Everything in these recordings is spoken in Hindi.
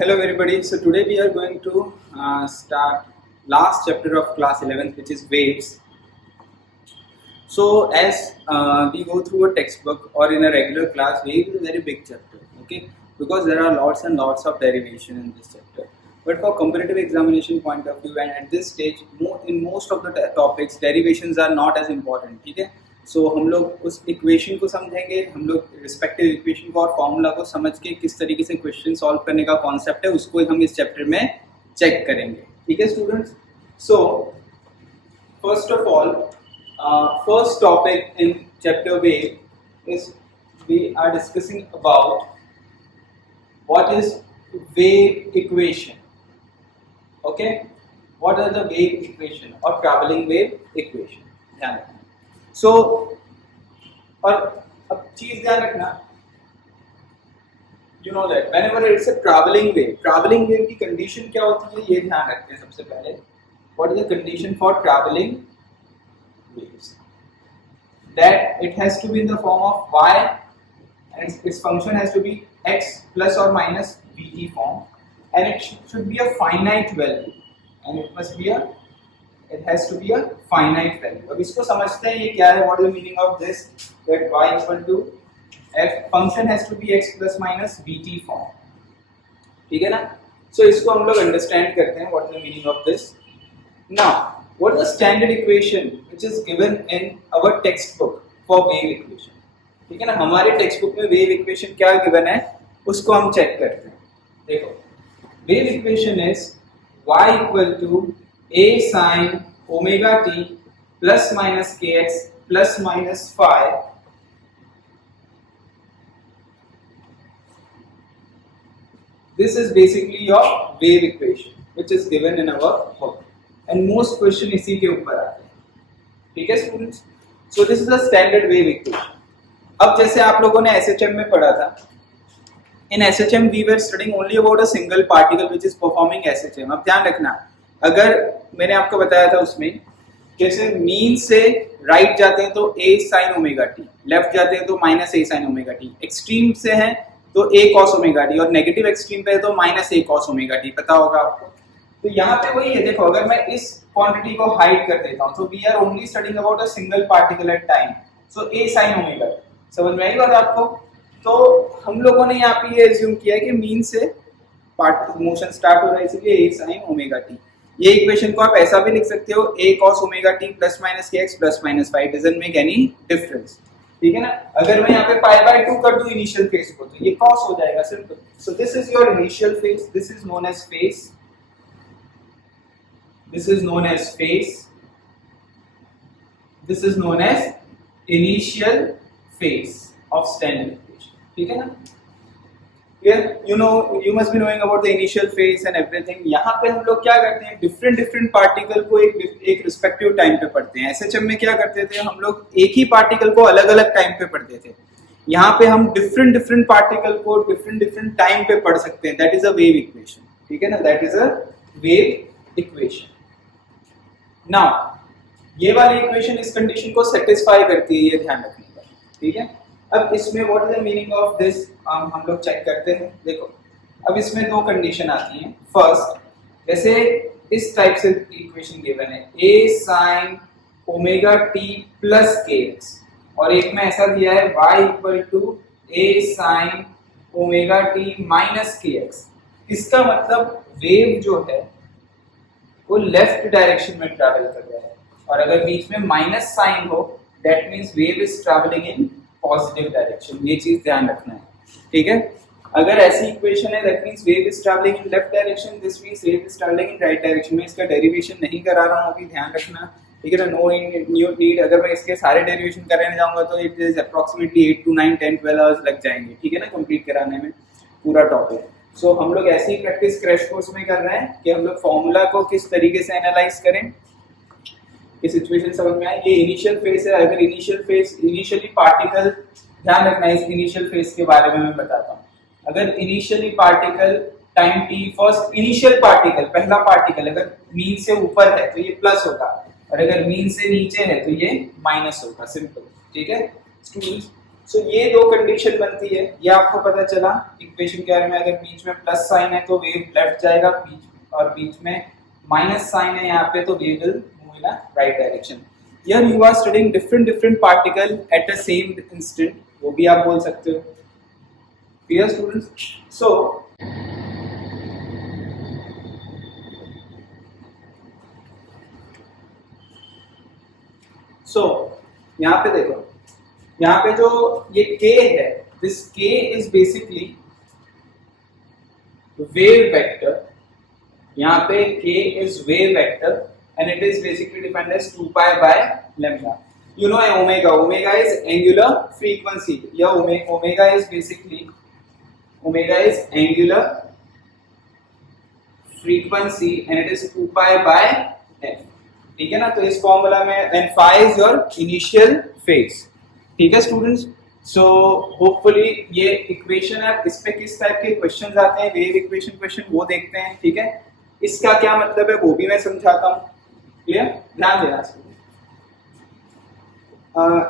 Hello everybody. So today we are going to start last chapter of class 11th, which is waves. So as we go through a textbook or in a regular class, wave is a very big chapter, okay? Because there are lots and lots of derivation in this chapter. But for competitive examination point of view, and at this stage, in most of the topics, derivations are not as important, ठीक है? सो हम लोग उस इक्वेशन को समझेंगे, हम लोग रिस्पेक्टिव इक्वेशन को और फॉर्मूला को समझ के किस तरीके से क्वेश्चन सॉल्व करने का कॉन्सेप्ट है उसको हम इस चैप्टर में चेक करेंगे, ठीक है students. So first of all first topic in chapter wave is we are discussing about what is wave equation, okay? What are the wave equation और ट्रैवलिंग वेव इक्वेशन, ध्यान रखना। सो और अब चीज ध्यान रखना, you know that whenever it's a travelling wave की कंडीशन क्या होती है ये ध्यान रखते हैं सबसे पहले। What is the condition for travelling waves? That it has to be in the form of y and its function has to be x plus or minus vt form and it should be a finite value and it must be a it has to be a finite value। अब इसको समझते हैं ये क्या है, what is the meaning of this, that y equal to f function has to be x plus minus vt form, ठीक है ना? so इसको हम लोग अंडरस्टैंड करते हैं what is the meaning of this। now what is the standard equation which is given in our textbook for wave equation, ठीक है ना? हमारे टेक्स्ट बुक में वेव इक्वेशन क्या गिवन है उसको हम चेक करते हैं। देखो wave equation is y equal to a sin omega t plus minus kx plus minus phi this is basically your wave equation which is given in our book and most question इसी के ऊपर आते हैं, ठीक है students? so this is a standard wave equation। अब जैसे आप लोगों ने SHM में पढ़ा था, in SHM we were studying only about a single particle which is performing SHM। अब ध्यान रखना, अगर मैंने आपको बताया था उसमें जैसे मीन से राइट जाते हैं तो a sin omega T, left जाते हैं तो minus a sin omega T, extreme से हैं तो a cos ओमेगा टी और नेगेटिव एक्सट्रीम पे है तो minus a cos omega T, पता होगा आपको। तो यहाँ पे वही है, देखो अगर मैं इस क्वांटिटी को हाइड कर देता हूँ तो we are only studying about a single particle at time, so a sin omega t, समझ में आई बात आपको? तो हम लोगों ने यहाँ पे ये एज्यूम किया है कि मीन से मोशन स्टार्ट हो रहा है इसलिए a sin ओमेगा टी। ये इक्वेशन को आप ऐसा भी लिख सकते हो a cos omega t plus minus kx plus minus phi, doesn't make any difference, ठीक है ना? अगर मैं यहाँ पे पाई बाय 2 कर दूं इनिशियल फेज को तो ये cos हो जाएगा simple. So this is your initial phase, this is known as phase, this is known as phase, this is known as initial phase of standard equation, ठीक है ना? you know you must be knowing about the initial phase and everything। यहाँ पे हम लोग क्या करते हैं, डिफरेंट पार्टिकल को एक रिस्पेक्टिव टाइम पे पढ़ते हैं। SHM में क्या करते थे, हम लोग एक ही पार्टिकल को अलग अलग टाइम पे पढ़ते थे। यहाँ पे हम डिफरेंट पार्टिकल को डिफरेंट टाइम पे पढ़ सकते हैं, that is a wave equation, ठीक है ना? That is a wave equation. Now ये वाली इक्वेशन इस कंडीशन को सेटिस्फाई करती है, ये ध्यान रखने का, ठीक है? अब इसमें what is the meaning of this हम लोग चेक करते हैं। देखो अब इसमें दो कंडीशन आती हैं। फर्स्ट, जैसे इस टाइप से इक्वेशन गिवन है a sin omega t plus kx और एक में ऐसा दिया है y equal to a sin omega t minus kx। इसका मतलब वेव जो है वो लेफ्ट डायरेक्शन में ट्रैवल कर रहा है और अगर बीच में माइनस साइन हो that means wave is travelling in positive direction, ये चीज ध्यान रखना है, ठीक है? अगर ऐसी इक्वेशन है that means wave is travelling in left direction, this means wave is travelling in right direction. में इसका डेरिवेशन नहीं करा रहा हूं अभी, ध्यान रखना, ठीक है ना? नो नीड, अगर मैं इसके सारे डेरिवेशन कराने जाऊंगा तो it is approximately 8 to 9 10 12 hours लग जाएंगे, ठीक है ना, कंप्लीट कराने में पूरा टॉपिक। सो हम लोग ऐसी ही प्रैक्टिस क्रैश कोर्स में कर रहे हैं कि हम लोग फॉर्मूला को किस तरीके से एनालाइज करें, ये सिचुएशन समझ में आए। ये इनिशियल फेज है, अगर इनिशियली पार्टिकल, ध्यान रखना इस इनिशियल फेज के बारे में मैं बताता हूँ। अगर initially particle time t, first initial particle, पहला पार्टिकल अगर मीन से ऊपर है तो ये प्लस होगा और अगर मीन से नीचे है तो ये माइनस होगा, सिंपल, ठीक है स्टूडेंट्स? सो ये दो कंडीशन बनती है, ये आपको पता चला इक्वेशन के बारे में। अगर बीच में प्लस साइन है तो वेव लेफ्ट जाएगा, और बीच में माइनस साइन है यहाँ पे तो wave will move in right direction. Here you are studying different particle at the same instant, वो भी आप बोल सकते हो। Clear students? So यहाँ पे देखो, यहाँ पे जो ये k है, this k is basically wave vector। यहाँ पे k is wave vector and it is basically defined as 2 pi by lambda. You know omega. Omega is angular frequency. Yeah, omega is basically angular frequency and it is 2 pi by f. ठीक है ना? तो इस फॉर्मूला में and phi is your initial phase. ठीक है स्टूडेंट्स? सो होपफुली ये इक्वेशन है, इस पे किस टाइप के क्वेश्चंस आते हैं, वेव इक्वेशन क्वेश्चन, वो देखते हैं। ठीक है, इसका क्या मतलब है वो भी मैं समझाता हूँ। क्लियर? ध्यान देना।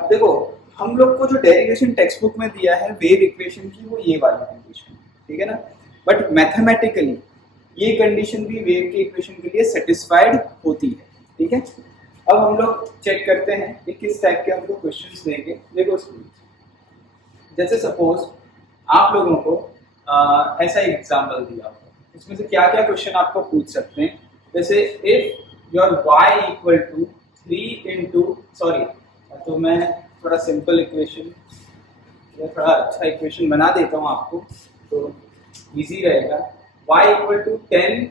देखो, हम लोग को जो डेरिवेशन टेक्स्ट बुक में दिया है वेव इक्वेशन की, वो ये वाली कंडीशन, ठीक है ना? बट मैथमेटिकली ये कंडीशन भी वेव के इक्वेशन के लिए सेटिस्फाइड होती है। ठीक है, अब हम लोग चेक करते हैं कि किस टाइप के हम लोग क्वेश्चंस देंगे। देखो जैसे सपोज आप लोगों को ऐसा एग्जांपल दिया हो, इसमें से क्या क्या क्वेश्चन आपको पूछ सकते हैं। जैसे if your y equal to 3 into, sorry तो मैं थोड़ा सिंपल इक्वेशन, थोड़ा अच्छा इक्वेशन बना देता हूँ आपको तो इजी रहेगा। y equal to 10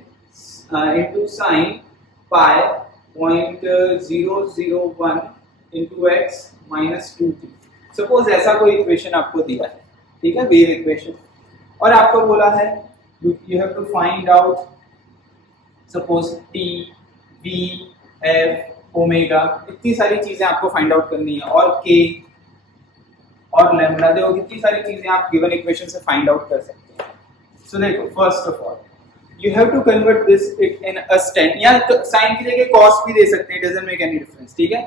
into sine pi 0.001 into x minus 2t। Suppose ऐसा कोई इक्वेशन आपको दिया है, ठीक है, वेव इक्वेशन, और आपको बोला है you have to find out suppose t, v, f, omega, इतनी सारी चीजें आपको फाइंड आउट करनी है, और k और लैम्डा, देखो कितनी सारी चीजें आप गिवन इक्वेशन से फाइंड आउट कर सकते हैं। सो देखो, first of all you have to convert this in a tan, या साइन की जगह cos भी दे सकते हैं, doesn't make any difference। ठीक है,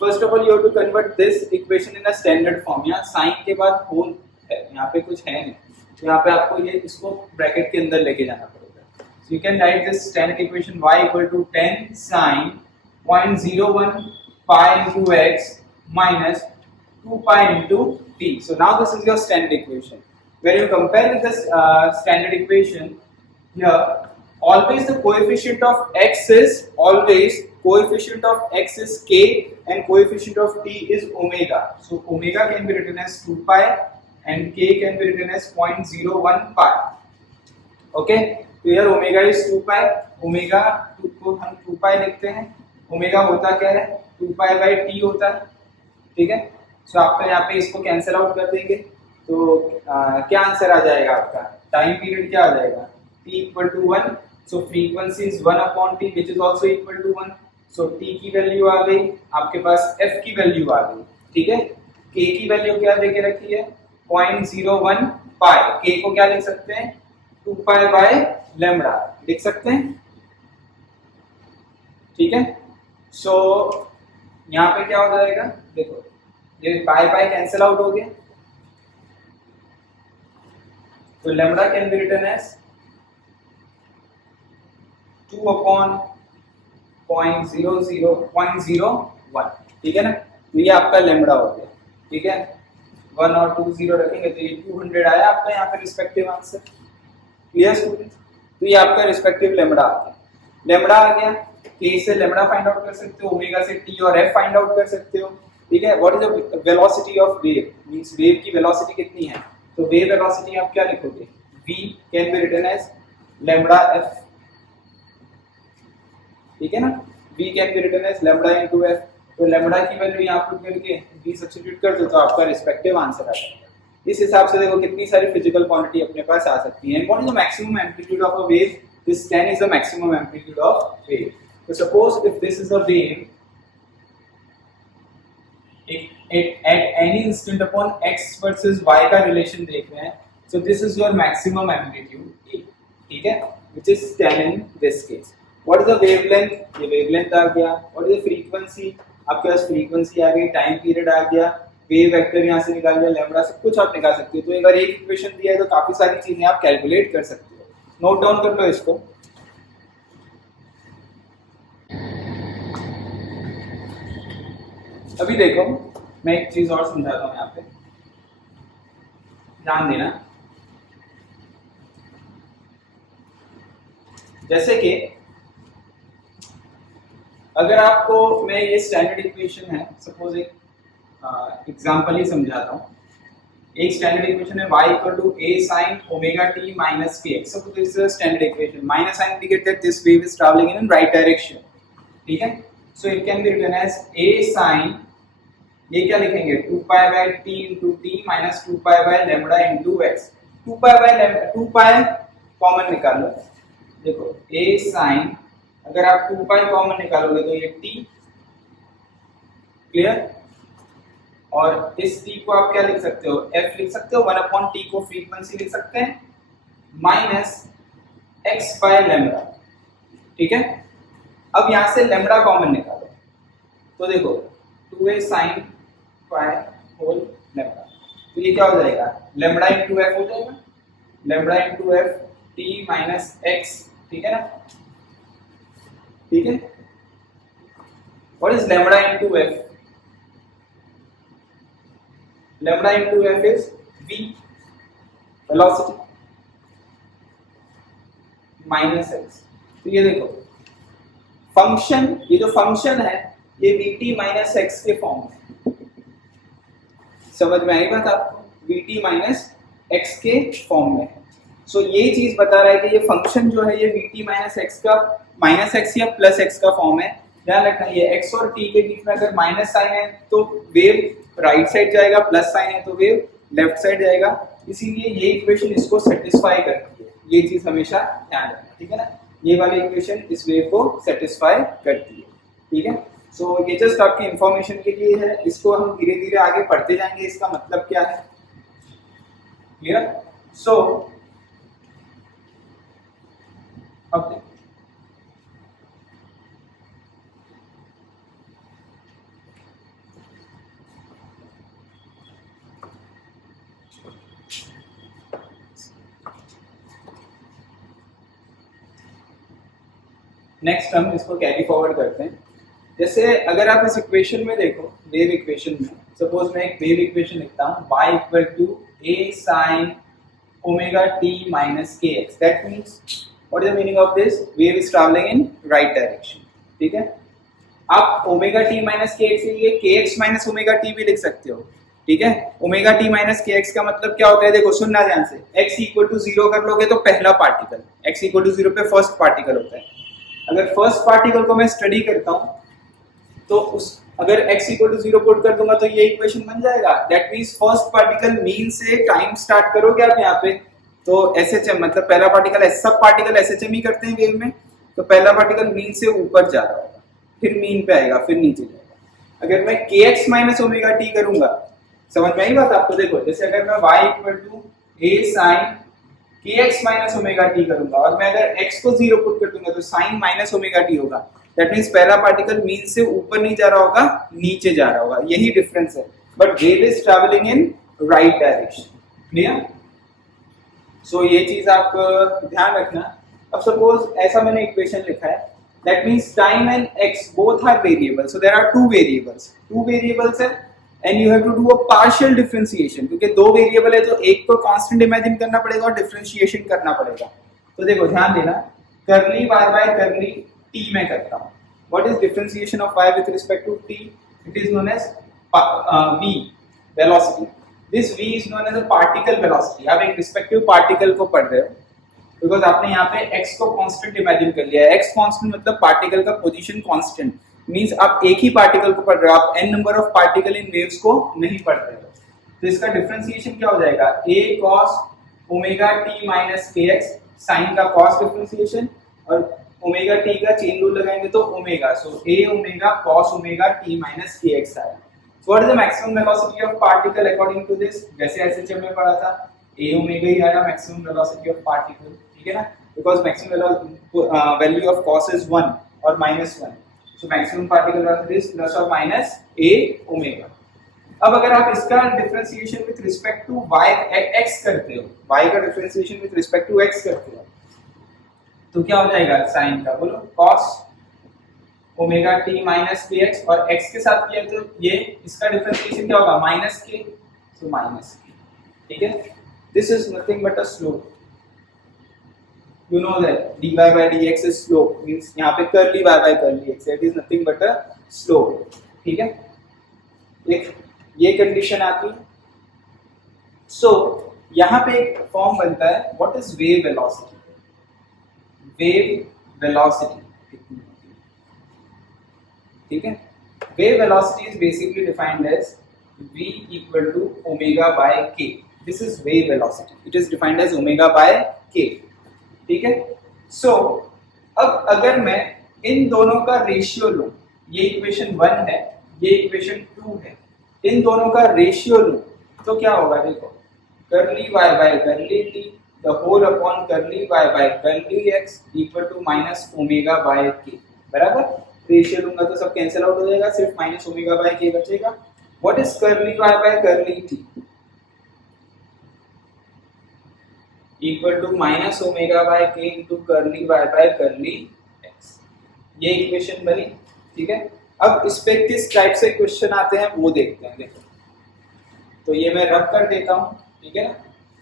first of all you have to convert this equation in a standard form। यहाँ साइन के बाद होल है, यहाँ पे कुछ है नहीं, तो यहाँ पे आपको ये इसको ब्रैकेट के अंदर लेके जाना पड़ेगा। so you can write this standard equation y equal to 10 sin 0.01 pi into x minus 2 pi into t। so now this is your standard equation। when you compare with this standard equation, here always the coefficient of x is k and coefficient of t is omega। so omega can be written as 2 pi and k can be written as 0.01 pi। okay, तो here omega is 2 pi, omega को हम 2 pi लिखते हैं। omega होता क्या है, 2 pi by t होता है। ठीक है, so आपका यहाँ पे इसको कैंसिल आउट कर देंगे तो क्या आंसर आ जाएगा आपका, टाइम पीरियड क्या आ जाएगा, t equal to 1, so frequency is 1 upon t which is also equal to 1। so t की वैल्यू आ गई, आपके पास f की वैल्यू आ गई। ठीक है, k की वैल्यू क्या देके रखी है, 0.01 पाई, k को क्या लिख सकते हैं, 2 पाई बाय लैम्डा लिख सकते हैं। ठीक है, सो यहाँ पे क्या हो जाएगा, देखो ये पाई पाई कैंसिल आउट हो गया, तो lambda can be written as 2 upon 0.01। ठीक है ना, तो ये आपका लैम्डा हो गया। ठीक है, 1 और 2 0 रखेंगे तो ये 200 आया आपका यहाँ पे रिस्पेक्टिव आंसर। Clear students? तो ये आपका रिस्पेक्टिव लैम्डा आ गया। लैम्डा आ गया, k से लैम्डा फाइंड आउट कर सकते हो, ओमेगा से t और f फाइंड आउट कर सकते हो। ठीक है, what is the velocity of wave, means wave की वेलोसिटी कितनी है, तो वेव वेलोसिटी आप क्या लिखोगे, v can be written as lambda f। ठीक है ना, v can be written as lambda into f। तो लैम्डा की वैल्यू यहाँ पुट करके v सब्स्टिट्यूट कर दो तो आपका रिस्पेक्टिव आंसर आ जाएगा। इस हिसाब से देखो कितनी सारी फिजिकल क्वांटिटी अपने पास आ सकती है। And what is the maximum amplitude of a wave, this 10 is the maximum amplitude of wave. तो suppose if this is a wave at any instant upon x versus y का रिलेशन देख रहे हैं, so this is your maximum amplitude a। ठीक है, which is 10 in this case। What is the wavelength, ये wavelength आ गया। What is the frequency, आपके पास frequency आ गई, टाइम पीरियड आ गया, वेव वेक्टर यहाँ से निकाल लिया, लैम्बडा सब कुछ आप निकाल सकते हो। तो अगर एक इक्वेशन दिया है तो काफी सारी चीजें आप कैलकुलेट कर सकते हो। नोट डाउन कर लो इसको। अभी देखो मैं एक चीज और समझाता हूँ यहाँ पे, ध्यान देना। जैसे कि अगर आपको मैं ये स्टैंडर्ड इक्वेशन है, सपोज एक एग्जांपल ही समझाता हूँ। एक स्टैंडर्ड इक्वेशन है y equal to a sin omega t minus kx। So this is a standard equation. Minus sine indicate that this wave is travelling in right direction, ठीक है। So it can be written as a sin, ये क्या लिखेंगे 2 pi by t into t minus 2 pi by lambda into x। 2 pi bye 2 pi common निकाल लो। देखो a sin, अगर आप 2 पाई कॉमन निकालोगे तो ये t, क्लियर। और इस t को आप क्या लिख सकते हो, f लिख सकते हो। 1/t को फ्रीक्वेंसी लिख सकते हैं, माइनस x बाय लैम्बडा, ठीक है। अब यहां से लैम्बडा कॉमन निकालो तो देखो 2a sin पाई होल लैम्बडा, तो ये क्या हो जाएगा, लैम्बडा इंटू f हो जाएगा। Lambda into f t minus x, ठीक है ना, ठीक है। What is lambda into f? Lambda into f is v, velocity, minus x। तो ये देखो फंक्शन, ये जो फंक्शन है ये vt माइनस x के फॉर्म में, समझ में आई बात आपको, vt माइनस x के फॉर्म में है। सो ये चीज बता रहा है कि ये फंक्शन जो है ये vt माइनस x का, माइनस x या प्लस x का फॉर्म है। ध्यान रखना ये x और t के बीच में अगर माइनस साइन है तो वेव राइट साइड जाएगा, प्लस साइन है तो वेव लेफ्ट साइड जाएगा। इसीलिए ये इक्वेशन इसको सेटिस्फाई करती है, ये चीज हमेशा ध्यान रखना, ठीक है ना। ये वाली इक्वेशन इस वेव को सेटिस्फाई करती है, ठीक है। सो ये जस्ट आपकी इंफॉर्मेशन के लिए है, इसको हम धीरे धीरे आगे पढ़ते जाएंगे, इसका मतलब क्या है, क्लियर। सो अब देखो नेक्स्ट हम इसको कैरी फॉरवर्ड करते हैं। जैसे अगर आप इस इक्वेशन में देखो, वेव इक्वेशन में सपोज मैं एक वेव इक्वेशन लिखता हूँ y equal to a sin omega t minus kx। That means what is the meaning of this, wave is travelling in right direction, ठीक है। आप ओमेगा t माइनस kx के लिए kx माइनस ओमेगा t भी लिख सकते हो, ठीक है। ओमेगा t माइनस kx का मतलब क्या होता है, देखो सुनना ध्यान से। x इक्वल टू 0 कर लोगे तो पहला पार्टिकल, x इक्वल टू 0 पे फर्स्ट पार्टिकल होता है। अगर फर्स्ट पार्टिकल को मैं स्टडी करता हूं तो उस, अगर x इक्वल टू 0 पुट कर दूंगा तो ये इक्वेशन बन जाएगा। That means first particle mean से टाइम स्टार्ट करोगे आप यहाँ पे तो SHM, मतलब पहला पार्टिकल, सब पार्टिकल SHM ही करते हैं वेव में, तो पहला पार्टिकल मीन से ऊपर जा रहा होगा, फिर मीन पे आएगा, फिर नीचे जाएगा। अगर मैं kx माइनस ओमेगा t करूंगा, समझ में आई बात आपको। देखो जैसे अगर मैं y equal to a sin kx minus omega t करूंगा और मैं अगर x को 0 पुट कर दूंगा तो sin माइनस ओमेगा t होगा। दैट मींस पहला पार्टिकल मीन से ऊपर नहीं जा रहा होगा, नीचे जा रहा होगा, यही डिफरेंस है। But wave is travelling in right direction, clear. So ये चीज आप ध्यान रखना। अब सपोज ऐसा मैंने इक्वेशन लिखा है, that means time and x both are variable, so there are two variables है and you have to do a partial differentiation. क्योंकि दो वेरिएबल है तो एक को कांस्टेंट इमेजिन करना पड़ेगा और डिफरेंशिएशन करना पड़ेगा। तो देखो ध्यान देना, करली y बाय करली t में करता हूं। What is differentiation of y with respect to t? It is known as v, velocity. This v is known as a particle velocity. आप एक रिस्पेक्टिव पार्टिकल को पढ़ रहे हो बिकॉज आपने यहाँ पे x को कांस्टेंट इमेजिन कर लिया है। x कांस्टेंट मतलब पार्टिकल का पोजीशन कांस्टेंट, मींस आप एक ही पार्टिकल को पढ़ रहे हो, आप n number of particle in waves को नहीं पढ़ रहे हो। तो इसका डिफरेंशिएशन क्या हो जाएगा, a cos omega t minus kx, sine का cos डिफरेंशिएशन और ओमेगा t का चेन रूल लगाएंगे तो omega, so a omega cos omega t minus kx आएगा। So what is the maximum velocity of particle according to this? जैसे SHM में पढ़ा था, a ओमेगा ही आया मैक्सिमम वेलोसिटी ऑफ पार्टिकल, ठीक है ना, because maximum value of cos is 1 और -1, so maximum particle velocity is plus or minus a omega, अब अगर आप इसका differentiation with respect to y x करते हो, y का differentiation with respect to x करते हो, तो क्या हो जाएगा साइन का, बोलो cos omega t minus kx, और x के साथ किया तो ये इसका डिफरेंशिएशन क्या होगा minus k, so minus k, ठीक है। This is nothing but a slope, you know that dy by dx is slope, means यहाँ पे curly y by curly x, that is nothing but a slope, ठीक है। एक ये कंडीशन आती है। सो यहाँ पे एक फॉर्म बनता है, what is wave velocity, wave velocity, ठीक है। Wave velocity is basically defined as v equal to omega by k, this is wave velocity, it is defined as omega by k, ठीक है। सो अब अगर मैं इन दोनों का रेशियो लूं, ये इक्वेशन 1 है, ये इक्वेशन 2 है, इन दोनों का रेशियो लूं तो क्या होगा, देखो curly y by curly t the whole upon curly y by curly x equal to minus omega by k, बराबर। रेशियो लूंगा तो सब कैंसिल आउट हो जाएगा, सिर्फ माइनस ओमेगा बाय k बचेगा। What is curly y by curly t equal to minus omega by K into curly y by curly x, ये इक्वेशन बनी, ठीक है। अब इस पे किस टाइप से क्वेश्चन आते हैं वो देखते हैं, देखो तो ये मैं रब कर देता हूँ, ठीक है ना,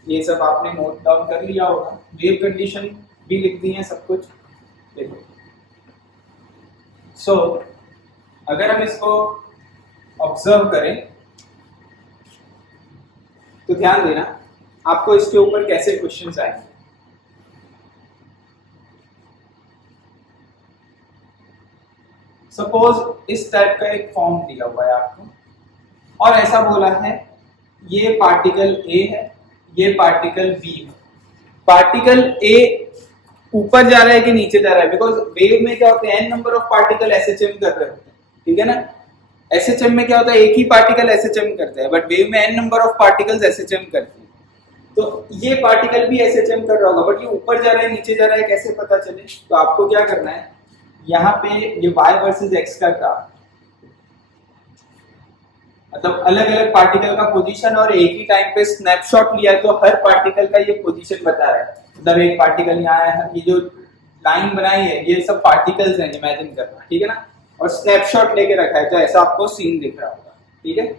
ये सब आपने नोट डाउन कर लिया होगा, वेव कंडीशन भी लिख दी है सब कुछ, देखो। सो अगर हम इसको ऑब्जर्व करें तो ध्यान देना आपको इसके ऊपर कैसे क्वेश्चंस आएंगे। सपोज इस टाइप का एक फॉर्म दिया हुआ है आपको, और ऐसा बोला है ये पार्टिकल A है, ये पार्टिकल B है। पार्टिकल A ऊपर जा रहा है कि नीचे जा रहा है, बिकॉज वेव में क्या होता है n number of particle SHM कर रहे होते हैं, ठीक है ना। SHM में क्या होता है एक ही पार्टिकल SHM करता है, बट वेव में n number of particles SHM करते हैं। तो ये पार्टिकल भी SHM कर रहा होगा, बट ये ऊपर जा रहा है नीचे जा रहा है कैसे पता चले, तो आपको क्या करना है, यहाँ पे ये y वर्सेस x का ग्राफ, मतलब अलग अलग पार्टिकल का पोजीशन और एक ही टाइम पे स्नैपशॉट लिया है, तो हर पार्टिकल का ये पोजीशन बता रहा है। मतलब एक पार्टिकल यहाँ है, ये जो लाइन बनाई है ये सब पार्टिकल्स हैं, इमेजिन करना, ठीक है ना, और स्नैपशॉट लेके रखा है, तो ऐसा आपको सीन दिख रहा होगा, ठीक है,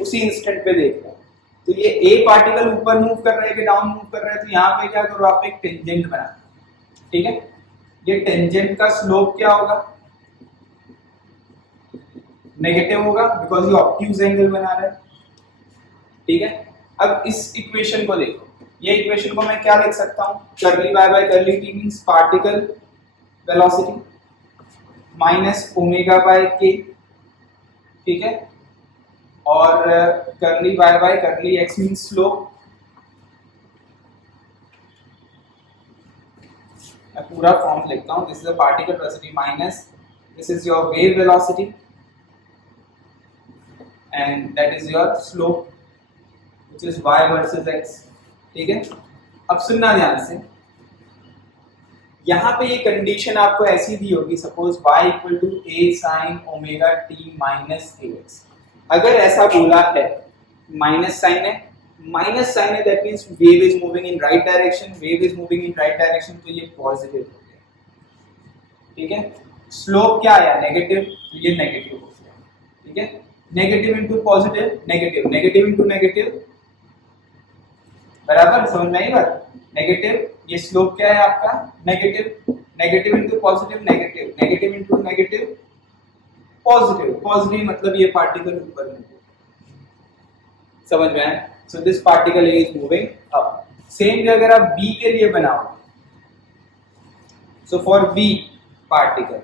उसी इंस्टेंट पे देख रहा है। तो ये ए पार्टिकल ऊपर मूव कर रहा है कि डाउन मूव कर रहा है, तो यहाँ पे क्या करो आप एक टेंजेंट बना, ठीक है। ये टेंजेंट का स्लोप क्या होगा, नेगेटिव होगा, बिकॉज ये ऑब्ट्यूज एंगल बना रहा है, ठीक है। अब इस इक्वेशन को देखो, ये इक्वेशन को मैं क्या लिख सकता हूँ, curly y by curly t means particle velocity minus omega by k, ठीक है, और curly y by curly x means slope. मैं पूरा फॉर्म लिखता हूँ, this is a particle velocity minus this is your wave velocity and that is your slope which is y versus x, ठीक है। अब सुनना ध्यान से, यहाँ पे ये कंडीशन आपको ऐसी दी होगी, suppose y equal to a sin omega t minus kx। अगर ऐसा बोला है, माइनस साइन है, माइनस साइन है, that means wave is moving in right direction, wave is moving in right direction, तो ये पॉजिटिव हो गया, ठीक है। स्लोप क्या आया, नेगेटिव, तो ये नेगेटिव हो गया, ठीक है। Negative into positive, negative, negative into negative, बराबर, समझ में आई बात। नेगेटिव, ये स्लोप क्या है आपका, negative, negative into positive, negative, negative into negative, positive, positive मतलब ये पार्टिकल ऊपर मूव, समझ में आया। So this particle is moving up. Same अगर आप बी के लिए बनाओ, सो फॉर बी पार्टिकल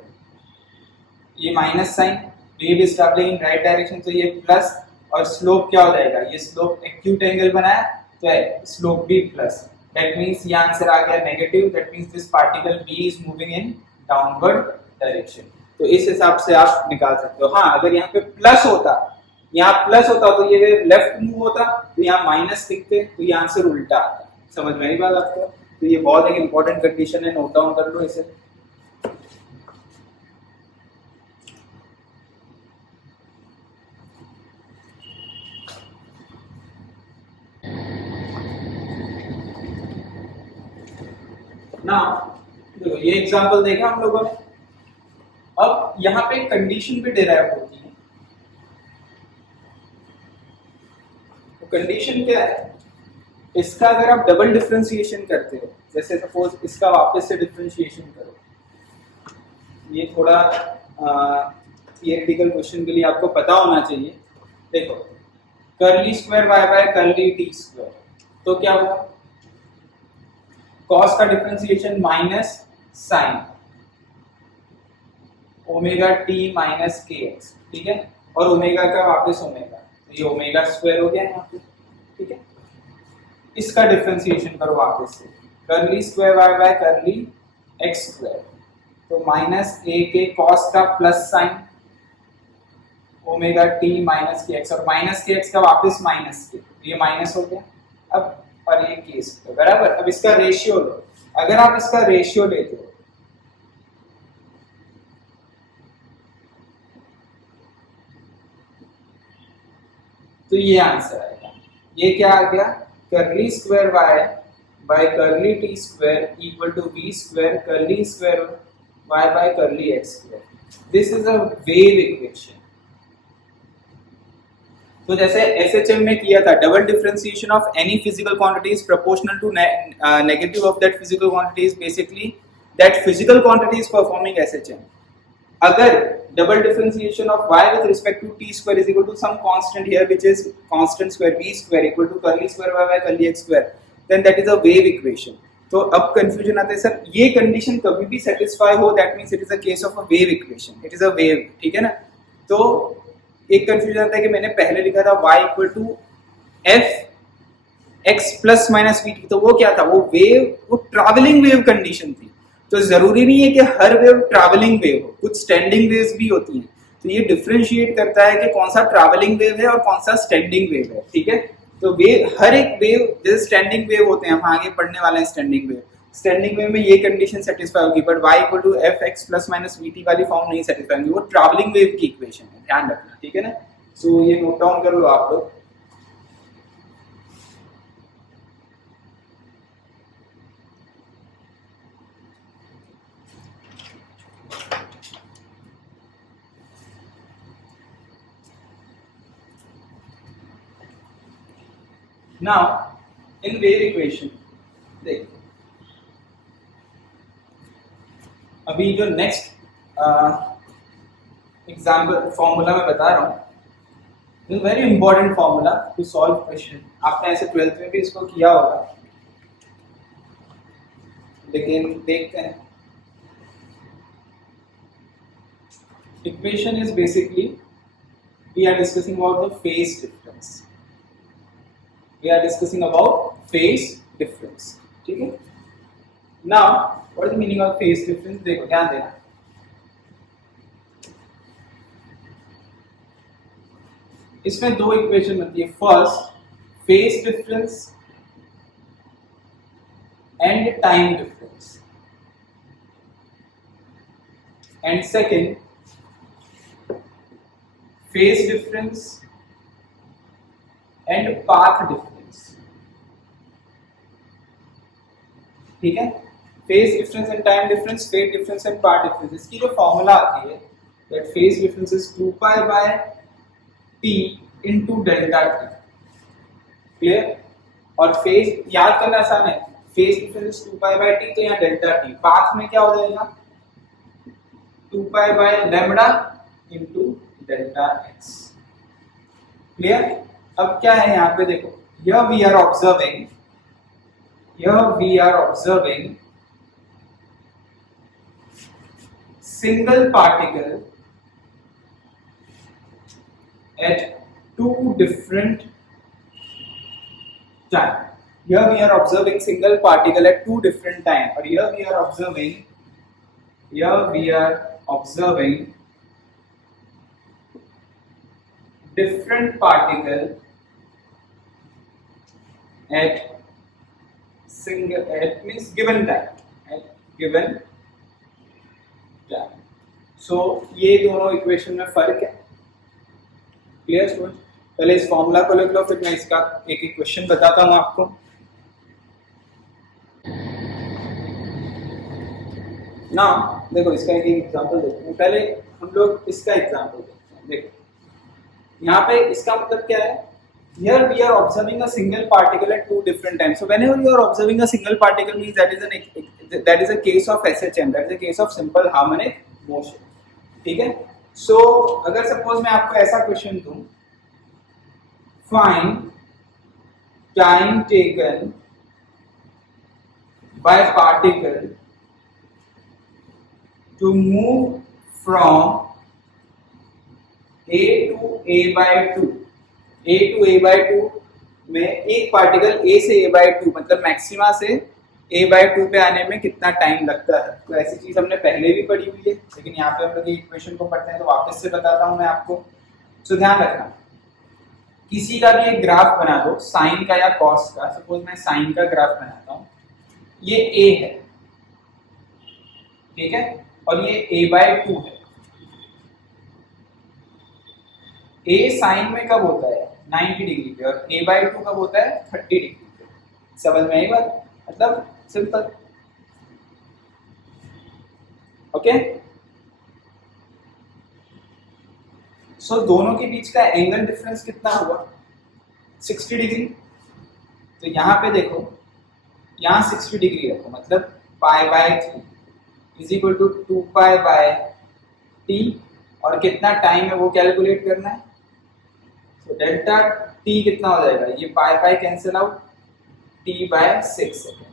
ये minus sine, wave is travelling in right direction, तो ये प्लस, और स्लोप क्या हो जाएगा, ये स्लोप एक्यूट एंगल बनाया तो स्लोप भी प्लस, दैट मींस ये आंसर आ गया negative, that means this particle B is moving in downward direction. तो इस हिसाब से आप निकाल सकते हो। हाँ, अगर यहाँ पे प्लस होता, यहाँ प्लस होता तो ये लेफ्ट मूव होता, तो यहाँ माइनस लिखते, तो ये आंसर उल्टा आता। समझ में आई बात आपको। तो ये बहुत एक इंपॉर्टेंट कंडीशन है, नोट डाउन कर लो इसे। ना देखो ये एग्जांपल देखा हम लोगों ने। अब यहाँ पे कंडीशन भी डिराइव होती है। तो कंडीशन क्या है, इसका अगर आप डबल डिफरेंशिएशन करते हो, जैसे सपोज इसका वापस से डिफरेंशिएशन करो, ये थोड़ा थियरिटिकल क्वेश्चन के लिए आपको पता होना चाहिए। देखो curly square y by curly t square, तो क्या हुआ, कॉस का differentiation minus sine omega t minus k x, ठीक है, और ओमेगा का वापस ओमेगा, तो ये ओमेगा स्क्वायर हो गया यहाँ पे, ठीक है। इसका डिफरेंशिएशन करो वापस से, curly square y by curly x square, तो माइनस ए के कॉस का plus sine omega t minus k x, और माइनस के एक्स का वापस माइनस के, ये माइनस हो गया अब, और ये के स्क्वायर बराबर। अब इसका रेशियो लो, अगर आप इसका रेशियो लेते हो तो ये आंसर आएगा। ये क्या आ गया, curly square y by curly t square equal to v square curly square y by curly x square. This is a wave equation. तो जैसे एसएचएम में किया था, double differentiation of any physical quantity is proportional to negative of that physical quantity is basically that physical quantity is performing SHM. अगर double differentiation of y with respect to t square is equal to some constant here which is constant square v square equal to curly square y by curly x square, then that is a wave equation. तो अब कंफ्यूजन आता है सर ये कंडीशन कभी भी सेटिस्फाई हो, that means it is a case of a wave equation, it is a wave, ठीक है ना। तो एक कंफ्यूजन आता है कि मैंने पहले लिखा था y equal to f x plus minus v t, तो वो क्या था, वो वेव, वो ट्रैवलिंग वेव कंडीशन थी। तो जरूरी नहीं है कि हर वेव ट्रैवलिंग वेव हो, कुछ स्टैंडिंग वेव्स भी होती हैं। तो ये डिफरेंशिएट करता है कि कौन सा ट्रैवलिंग वेव है और कौन सा स्टैंडिंग वेव है, ठीक है। तो वेव, हर एक वेव, जैसे स्टैंडिंग वेव होते हैं, हम आगे पढ़ने वाले हैं स्टैंडिंग वेव, स्टैंडिंग वेव में ये कंडीशन सेटिस्फाई होगी, but y equal to f x plus minus v t वाली फॉर्म नहीं सेटिस्फाई होगी, वो ट्रैवलिंग वेव की इक्वेशन है, ध्यान रखना, ठीक है ना। सो ये नोट डाउन कर लो आप लोग। Now, in wave equation, देख अभी जो नेक्स्ट एग्जाम्पल फॉर्मूला मैं बता रहा हूँ, this very important formula to solve question. आपने ऐसे 12th में भी इसको किया होगा, लेकिन देखते हैं। Equation is basically we are discussing about the phase difference, we are discussing about phase difference, ठीक है। now what is the meaning of phase difference, देखो ध्यान देना। इसमें दो इक्वेशन बनती है, first phase difference and time difference, and second phase difference and path difference, ठीक है। Phase difference and time difference, phase difference and path difference. इसकी जो फॉर्मूला आती है that phase difference is 2 pi by T into delta T, clear. और फेज याद करना आसान है, phase difference is 2 pi by T, तो यहाँ डेल्टा टी, पाथ में क्या हो जाएगा 2 pi by lambda into delta x, clear. अब क्या है यहाँ पे देखो, here we are observing single particle at two different time. Here we are observing single particle at two different time, और here we are observing different particle at means given time, at given time. So ये दोनों इक्वेशन में फर्क है, क्लियर स्टूडेंट। पहले इस फॉर्मूला को लिख लो, फिर मैं इसका एक एक क्वेश्चन बताता हूँ आपको। ना देखो इसका एक एग्जांपल देखते हैं। पहले हम लोग इसका एग्जांपल देखते हैं। देखो यहाँ पे इसका मतलब क्या है, here we are observing a single particle at two different times. So whenever you are observing a single particle means that is a case of SHM, that is a case of simple harmonic motion. ठीक है। So अगर सपोज मैं आपको ऐसा क्वेश्चन दूं, find time taken by particle to move from A to A by 2, A to A by 2 में एक पार्टिकल A से A by 2 मतलब मैक्सिमा से A by 2 पे आने में कितना टाइम लगता है। तो ऐसी चीज हमने पहले भी पढ़ी हुई है, लेकिन यहाँ पे हम लोग इक्वेशन को पढ़ते हैं तो वापस से बताता हूँ मैं आपको। सो ध्यान रखना, किसी का भी एक ग्राफ बना दो साइन का या कॉस का। सपोज मैं साइन का ग्राफ बनाता हूँ, ये A है, ठीक है, और ये A by 2 है। A साइन में कब होता है 90 डिग्री पे, और A by 2 कब होता है 30 डिग्री पे। समझ में आई बात? मतलब सिंपल। ओके, सो दोनों के बीच का एंगल डिफरेंस कितना हुआ 60 डिग्री। तो यहाँ पे देखो, यहाँ 60 डिग्री रखो, मतलब pi by 3 is equal to 2 pi by t, और कितना टाइम है वो कैलकुलेट करना है। तो डेल्टा टी कितना हो जाएगा, ये pi pi cancel out, t by 6 second.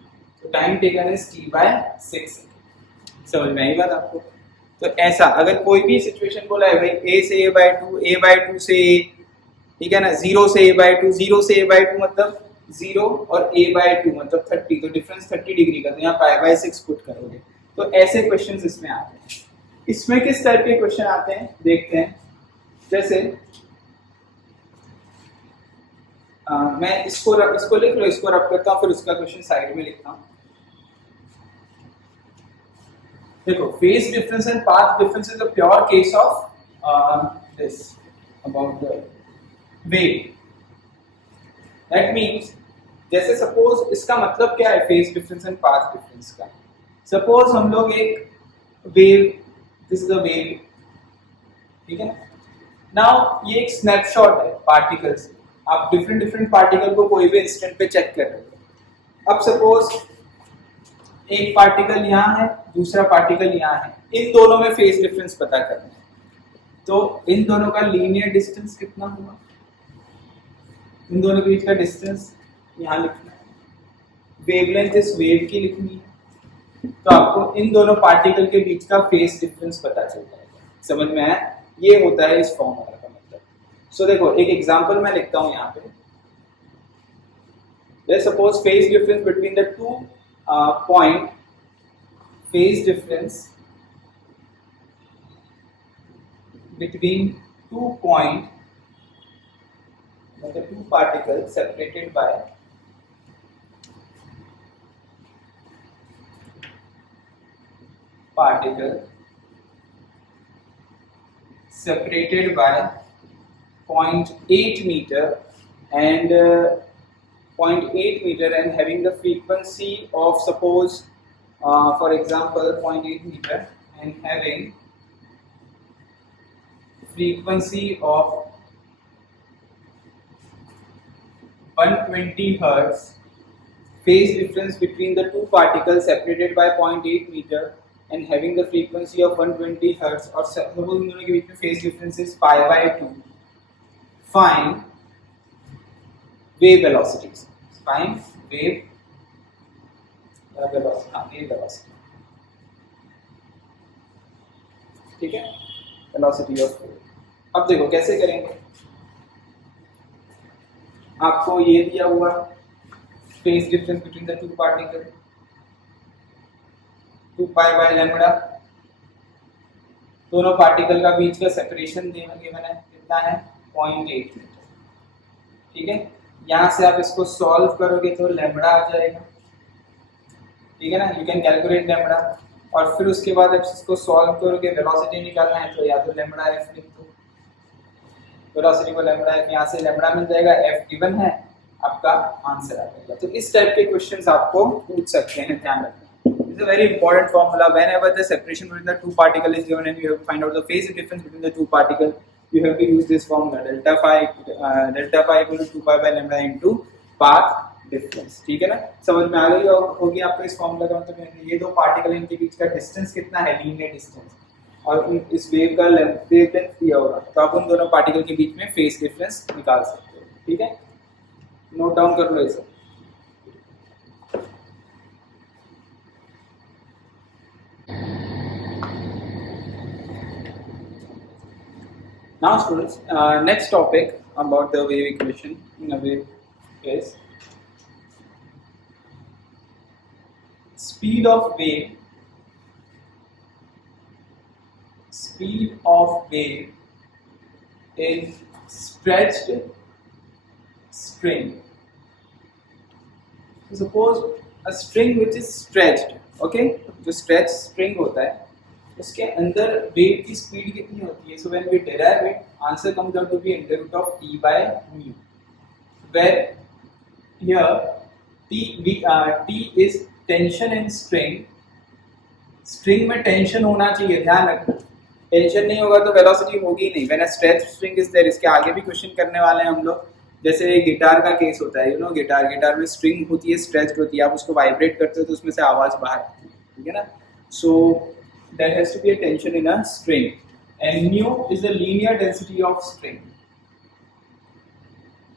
तो time taken is t by 6 second. समझ में आई बात आपको? तो ऐसा अगर कोई भी सिचुएशन बोला है भाई ए से ए बाय 2, ए बाय 2 से ए, ठीक है ना, 0 से ए बाय 2, 0 से ए बाय 2 मतलब 0 और ए बाय 2 मतलब 30, तो डिफरेंस 30 डिग्री का, तो यहाँ पाई बाय 6 पुट करोगे। तो ऐसे क्वेश्चंस इसमें आते हैं। इसमें किस टाइप के क्वेश्चन आते हैं देखते हैं। जैसे मैं इसको लिख लो, इसको रब करता हूँ, फिर उसका क्वेश्चन साइड में लिखता हूँ। देखो, phase difference and path difference is a pure case of this about the wave. That means, जैसे सपोज इसका मतलब क्या है phase difference and path difference का। सपोज हम लोग एक wave, this is a wave, ठीक है ना। नाउ ये एक स्नैपशॉट है पार्टिकल्स, आप डिफरेंट डिफरेंट पार्टिकल को कोई भी इंस्टेंट पे चेक कर रहे हो। अब सपोज एक पार्टिकल यहाँ है, दूसरा पार्टिकल यहाँ है, इन दोनों में फेज डिफरेंस पता करना है। तो इन दोनों का लीनियर डिस्टेंस कितना हुआ, इन दोनों के बीच का डिस्टेंस यहाँ लिखना है, वेवलेंथ इस वेव की लिखनी है। तो आपको इन दोनों पार्टिकल के बीच का फेज डिफरेंस पता चल जाएगा। समझ में आया? ये होता है इस फॉर्मूला का मतलब। सो देखो, एक एग्जांपल मैं लिखता हूँ यहाँ पे। Let's suppose phase difference between the two point, phase difference between 2 point, the 2 particles separated by separated by 0.8 meter and 0.8 meter and having the frequency of suppose for example 0.8 meter and having frequency of 120 hertz, phase difference between the two particles separated by 0.8 meter and having the frequency of 120 hertz, और suppose इन दोनों के बीच में phase difference is pi by 2. Find wave velocities. Find wave velocity. ठीक है, velocity of wave. अब देखो कैसे करेंगे। आपको ये दिया हुआ phase difference between the two particle 2 pi by lambda, दोनों पार्टिकल का बीच का सेपरेशन गिवन है, कितना है 0.8 मीटर। ठीक है, यहाँ से आप इसको सॉल्व करोगे तो लैम्बडा आ जाएगा, ठीक है ना, यू कैन कैलकुलेट लैम्बडा। और फिर उसके बाद आप इसको सॉल्व करोगे, वेलोसिटी निकालना है तो या तो लैम्बडा एफ लिख दो, वेलोसिटी को लैम्बडा एफ, यहाँ से लैम्बडा मिल जाएगा, एफ गिवन है, आपका आंसर आ जाएगा। तो इस टाइप के क्वेश्चंस आपको पूछ सकते हैं, ध्यान रखना। It's a very important formula. Whenever the separation between the two particles is given and you have to find out the phase difference between the two particles, you have to use this formula delta phi equal to 2 pi by lambda into path difference. ठीक है ना, समझ में आ गई होगी आपको इस फॉर्मूला का मतलब ये दो पार्टिकल इनके बीच का डिस्टेंस कितना है, लीनियर डिस्टेंस, और इस वेव का वेव लेंथ दिया होगा तो आप उन दोनों पार्टिकल के बीच में फेज डिफरेंस निकाल सकते हो. ठीक है, नोट डाउन कर लो ये सब. Now students, next topic about the wave equation in a wave is speed of wave in stretched string. So suppose a string which is stretched, okay, जो stretched string होता है उसके अंदर वेव की स्पीड कितनी होती है. So when we derive it, answer comes out to be under root of t by mu, where here t is tension in string. String में टेंशन होना चाहिए, ध्यान रखना. टेंशन नहीं होगा तो वेलोसिटी होगी नहीं. When a stretched string is there, इसके आगे भी क्वेश्चन करने वाले हैं हम लोग. जैसे गिटार का केस होता है, यू नो गिटार में स्ट्रिंग होती है, स्ट्रेच्ड होती है, आप उसको वाइब्रेट करते हो तो उसमें से आवाज बाहर आती है. ठीक है ना. सो there has to be a tension in a string, and mu is the linear density of string.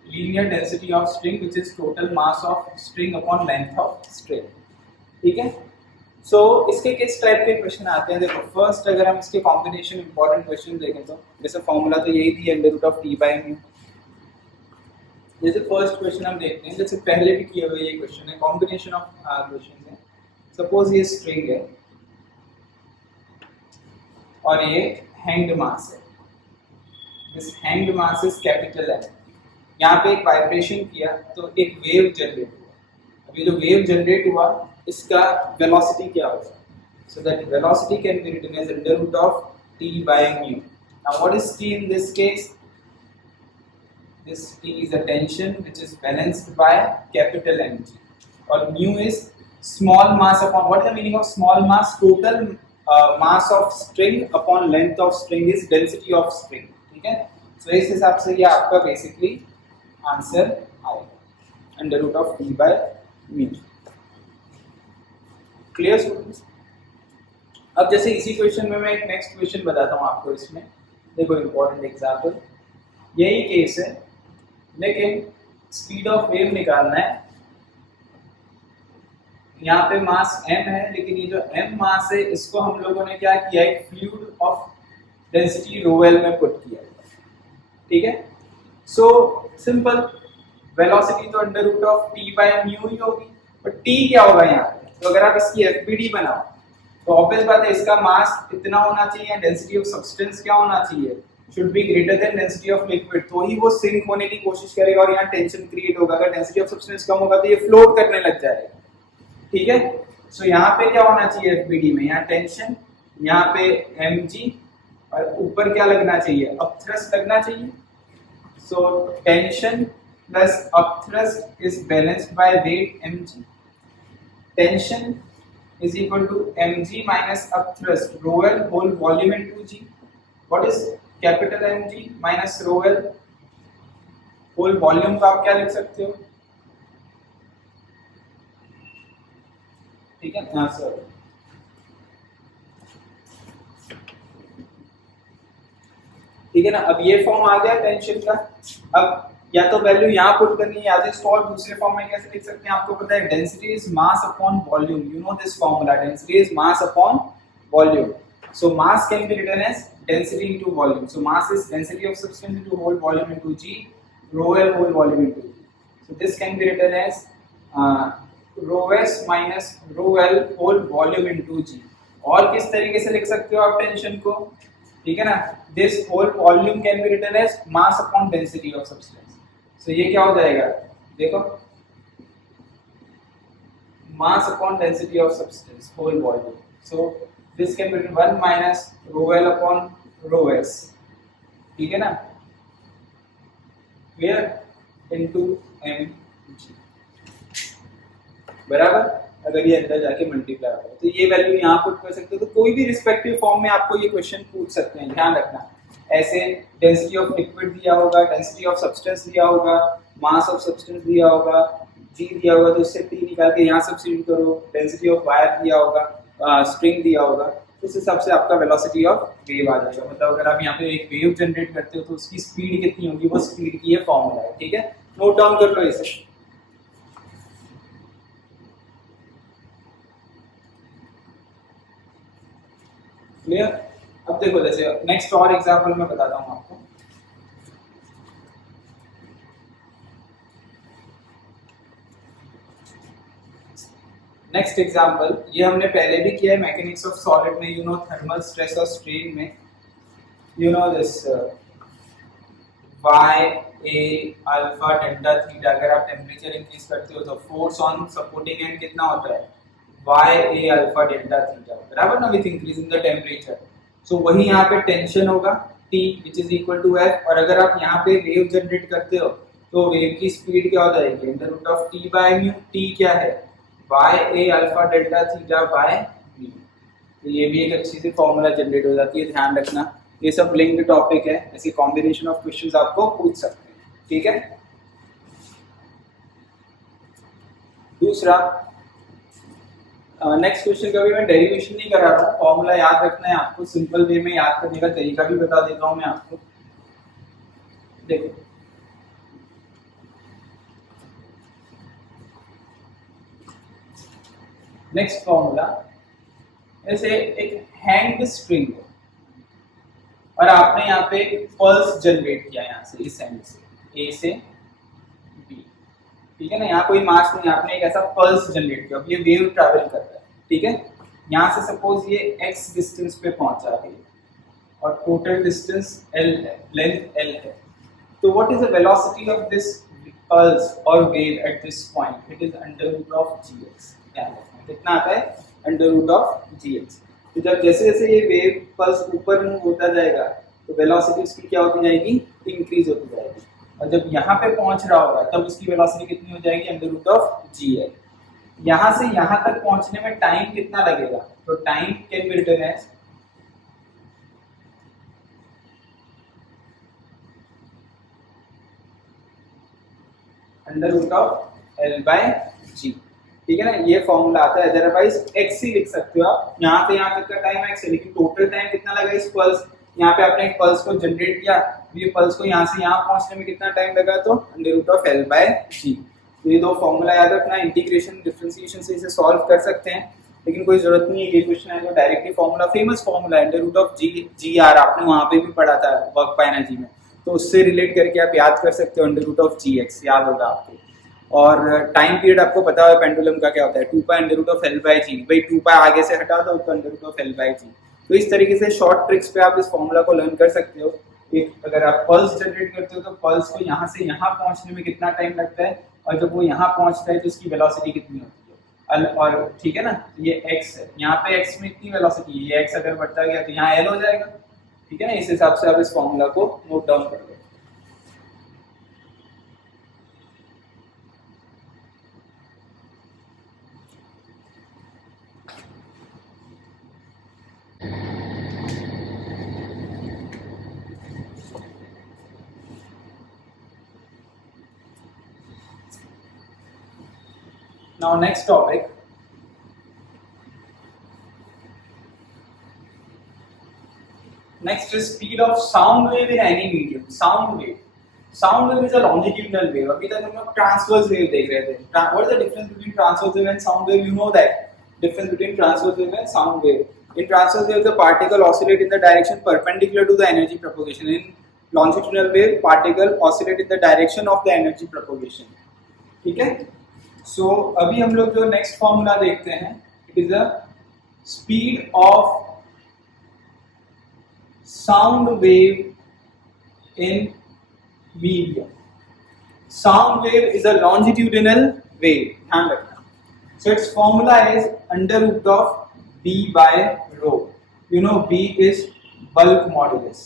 Linear density of string, which is total mass of string upon length of string. ठीक है. So इसके किस टाइप के क्वेश्चन आते हैं. देखो फर्स्ट अगर हम इसके कॉम्बिनेशन इंपॉर्टेंट क्वेश्चन देखें तो जैसे फॉर्मूला तो यही थी under root of t by mu. जैसे फर्स्ट क्वेश्चन हम देखते हैं, जैसे पहले भी किए हुए ये क्वेश्चन है, कॉम्बिनेशन ऑफ क्वेश्चन है. सपोज ये स्ट्रिंग है और ये हैंग्ड मास है. This hanged mass is capital M. यहाँ पे एक वाइब्रेशन किया तो एक वेव जनरेट हुआ. अभी जो वेव जनरेट हुआ इसका वेलोसिटी क्या होगा. So that velocity can be written as under root of t by mu. Now what is t in this case. This t is a tension which is balanced by capital Mg, or mu is small mass upon, what is the meaning of small mass? Total mass of string upon length of string is density of string. ठीक है. So इस हिसाब से ये आपका बेसिकली आंसर आएगा under root of t by mu. Clear students. अब जैसे इसी क्वेश्चन में मैं एक नेक्स्ट क्वेश्चन बताता हूँ आपको. इसमें देखो इंपॉर्टेंट एग्जांपल, यही केस है लेकिन स्पीड ऑफ वेव निकालना है. यहाँ पे मास m है, लेकिन ये जो m मास है इसको हम लोगों ने क्या किया, एक फ्लूइड ऑफ डेंसिटी ρl में पुट किया. ठीक है. सो सिंपल, वेलोसिटी तो under root of t by mu ही होगी, बट t क्या होगा यहाँ पे. तो अगर आप इसकी FBD बनाओ तो ऑब्वियस बात है इसका मास इतना होना चाहिए, डेंसिटी ऑफ सब्सटेंस क्या होना चाहिए, should be greater than density of liquid. तो ही वो सिंक होने की कोशिश करेगा और यहाँ टेंशन क्रिएट होगा. अगर डेंसिटी ऑफ सब्सटेंस कम होगा तो ये फ्लोट करने लग जाएगा. ठीक है. सो यहाँ पे क्या होना चाहिए FBD में, यहाँ टेंशन, यहाँ पे mg, और ऊपर क्या लगना चाहिए, अपथ्रस्ट लगना चाहिए. So tension plus upthrust is balanced by weight mg. Tension is equal to mg minus upthrust ρl whole volume into g. What is capital mg minus ρl whole volume का आप क्या लिख सकते हो. ठीक है. हाँ सर. ठीक है ना. अब ये फॉर्म आ गया टेंशन का. अब या तो वैल्यू यहाँ पुट करनी है या तो इसको और दूसरे फॉर्म में कैसे लिख सकते हैं आपको पता है. Density is mass upon volume. You know this formula, density is mass upon volume. So mass can be written as density into volume. So mass is density of substance into whole volume into g, ρl whole volume into g. So this can be written as ρs minus ρl whole volume into g. और किस तरीके से लिख सकते हो आप टेंशन को. ठीक है ना. This whole volume can be written as mass upon density of substance. So ये क्या हो जाएगा, देखो, mass upon density of substance whole volume. So this can be written 1 minus ρl upon ρs. ठीक है ना. क्लियर. into mg बराबर. अगर ये अंदर जाके मल्टीप्लाई होगा तो ये वैल्यू यहाँ पुट कर सकते हो। तो कोई भी रिस्पेक्टिव फॉर्म में आपको ये क्वेश्चन पूछ सकते हैं, ध्यान रखना। ऐसे डेंसिटी ऑफ लिक्विड दिया होगा, डेंसिटी ऑफ सब्सटेंस दिया होगा, मास ऑफ सब्सटेंस दिया होगा, जी दिया होगा तो इससे टी निकाल के यहाँ सब्स्टिट्यूट करो, डेंसिटी ऑफ वायर दिया होगा, स्ट्रिंग दिया होगा, उस हिसाब से आपका वेलोसिटी ऑफ वेव आ जाएगा। मतलब अगर आप यहाँ पे एक वेव जनरेट करते हो तो उसकी स्पीड कितनी होगी, वो स्पीड की ये फॉर्मूला है, ठीक है, नोट डाउन कर लो इसे। क्लियर? अब देखो जैसे नेक्स्ट और एग्जांपल मैं बताता हूँ आपको। नेक्स्ट एग्जांपल ये हमने पहले भी किया है मैकेनिक्स ऑफ सॉलिड में, यू नो थर्मल स्ट्रेस और स्ट्रेन में, you know this y a alpha delta theta. अगर आप टेम्परेचर इंक्रीज करते हो तो फोर्स ऑन सपोर्टिंग एंड कितना होता है, y a alpha delta theta, बराबर ना, with increase in the temperature. So वही यहाँ पे टेंशन होगा T which is equal to F, और अगर आप यहाँ पे वेव जनरेट करते हो तो वेव की स्पीड क्या हो जाएगी, under root of T by mu. T क्या है, y a alpha delta theta by mu. तो ये भी एक अच्छी सी फॉर्मूला जनरेट हो जाती है, ध्यान रखना। ये सब लिंक्ड टॉपिक है, ऐसी कॉम्बिनेशन ऑफ क्वेश्चंस आपको पूछ सकते हैं, ठीक है। दूसरा नेक्स्ट क्वेश्चन का भी मैं डेरिवेशन नहीं करा रहा हूँ, फॉर्मूला याद रखना है आपको, सिंपल वे में याद करने का तरीका भी बता देता हूँ मैं आपको। देखो नेक्स्ट फॉर्मूला, ऐसे एक हैंग स्ट्रिंग और आपने यहाँ पे पल्स जनरेट किया यहाँ से, इस एंड से ए से बी, ठीक है ना, यहाँ कोई मास नहीं, आपने एक ऐसा पल्स जनरेट किया। अब ये वेव ट्रैवल कर रहा है, ठीक है, यहाँ से सपोज ये x डिस्टेंस पे पहुंचा है और टोटल डिस्टेंस l है, लेंथ l है। तो what is the velocity of this pulse और wave at this point, it is under root of gx। कितना आता है, अंडर रूट ऑफ gx। तो जब जैसे जैसे ये वेव पल्स ऊपर मूव होता जाएगा तो वेलोसिटी उसकी क्या होती जाएगी, इंक्रीज होती जाएगी, और जब यहाँ पे पहुंच रहा होगा तब उसकी वेलोसिटी कितनी हो जाएगी, अंडर रूट ऑफ gl। यहाँ से यहाँ तक पहुंचने में टाइम कितना लगेगा, तो time can be written as under root of l by g, ठीक है ना, ये फॉर्मूला आता है। अदरवाइज x ही लिख सकते हो आप, यहाँ से यहाँ तक का टाइम x है, लेकिन टोटल टाइम कितना लगा इस पल्स, यहाँ पे आपने एक पल्स को जनरेट किया, ये पल्स को यहाँ से यहाँ पहुंचने में कितना टाइम लगा, तो under root of l by g। तो ये दो फॉर्मूला याद रखना, इंटीग्रेशन डिफरेंशिएशन से इसे सॉल्व कर सकते हैं, लेकिन कोई जरूरत नहीं है, ये क्वेश्चन है तो directly formula, famous formula under root of g r, आपने वहां पे भी पढ़ा था वर्क बाय एनर्जी में, तो उससे रिलेट करके आप याद कर सकते हो, under root of g x याद होगा आपको। और टाइम पीरियड आपको पता है पेंडुलम का क्या होता है, 2 pi under root of L by G, भाई 2 पाई आगे से हटा दो तो under root of L by G. तो इस तरीके से शॉर्ट ट्रिक्स पे आप इस फॉर्मूला को लर्न कर सकते हो। एक अगर आप पल्स जनरेट करते हो तो पल्स को यहाँ से यहाँ पहुंचने में कितना टाइम लगता है, और जब वो यहाँ पहुंचता है तो उसकी वेलोसिटी कितनी होती है, और ठीक है ना, ये x है, यहाँ पे x में इतनी वेलोसिटी है, ये x अगर बढ़ता गया तो यहाँ l हो जाएगा, ठीक है ना। इस हिसाब से आप इस फॉर्मूला को नोट डाउन कर लो। Now next topic, next is speed of sound wave in any medium. Sound wave is a longitudinal wave. अभी तक हम लोग transverse wave देख रहे थे। What is the difference between transverse wave and sound wave? You know that difference between transverse wave and sound wave. In transverse wave, the particle oscillate in the direction perpendicular to the energy propagation. In longitudinal wave, particle oscillate in the direction of the energy propagation. ठीक है? So अभी हम लोग जो next formula देखते हैं, it is the speed of sound wave in medium. Sound wave is a longitudinal wave, ध्यान रखना। So its formula is under root of b by rho. You know b is bulk modulus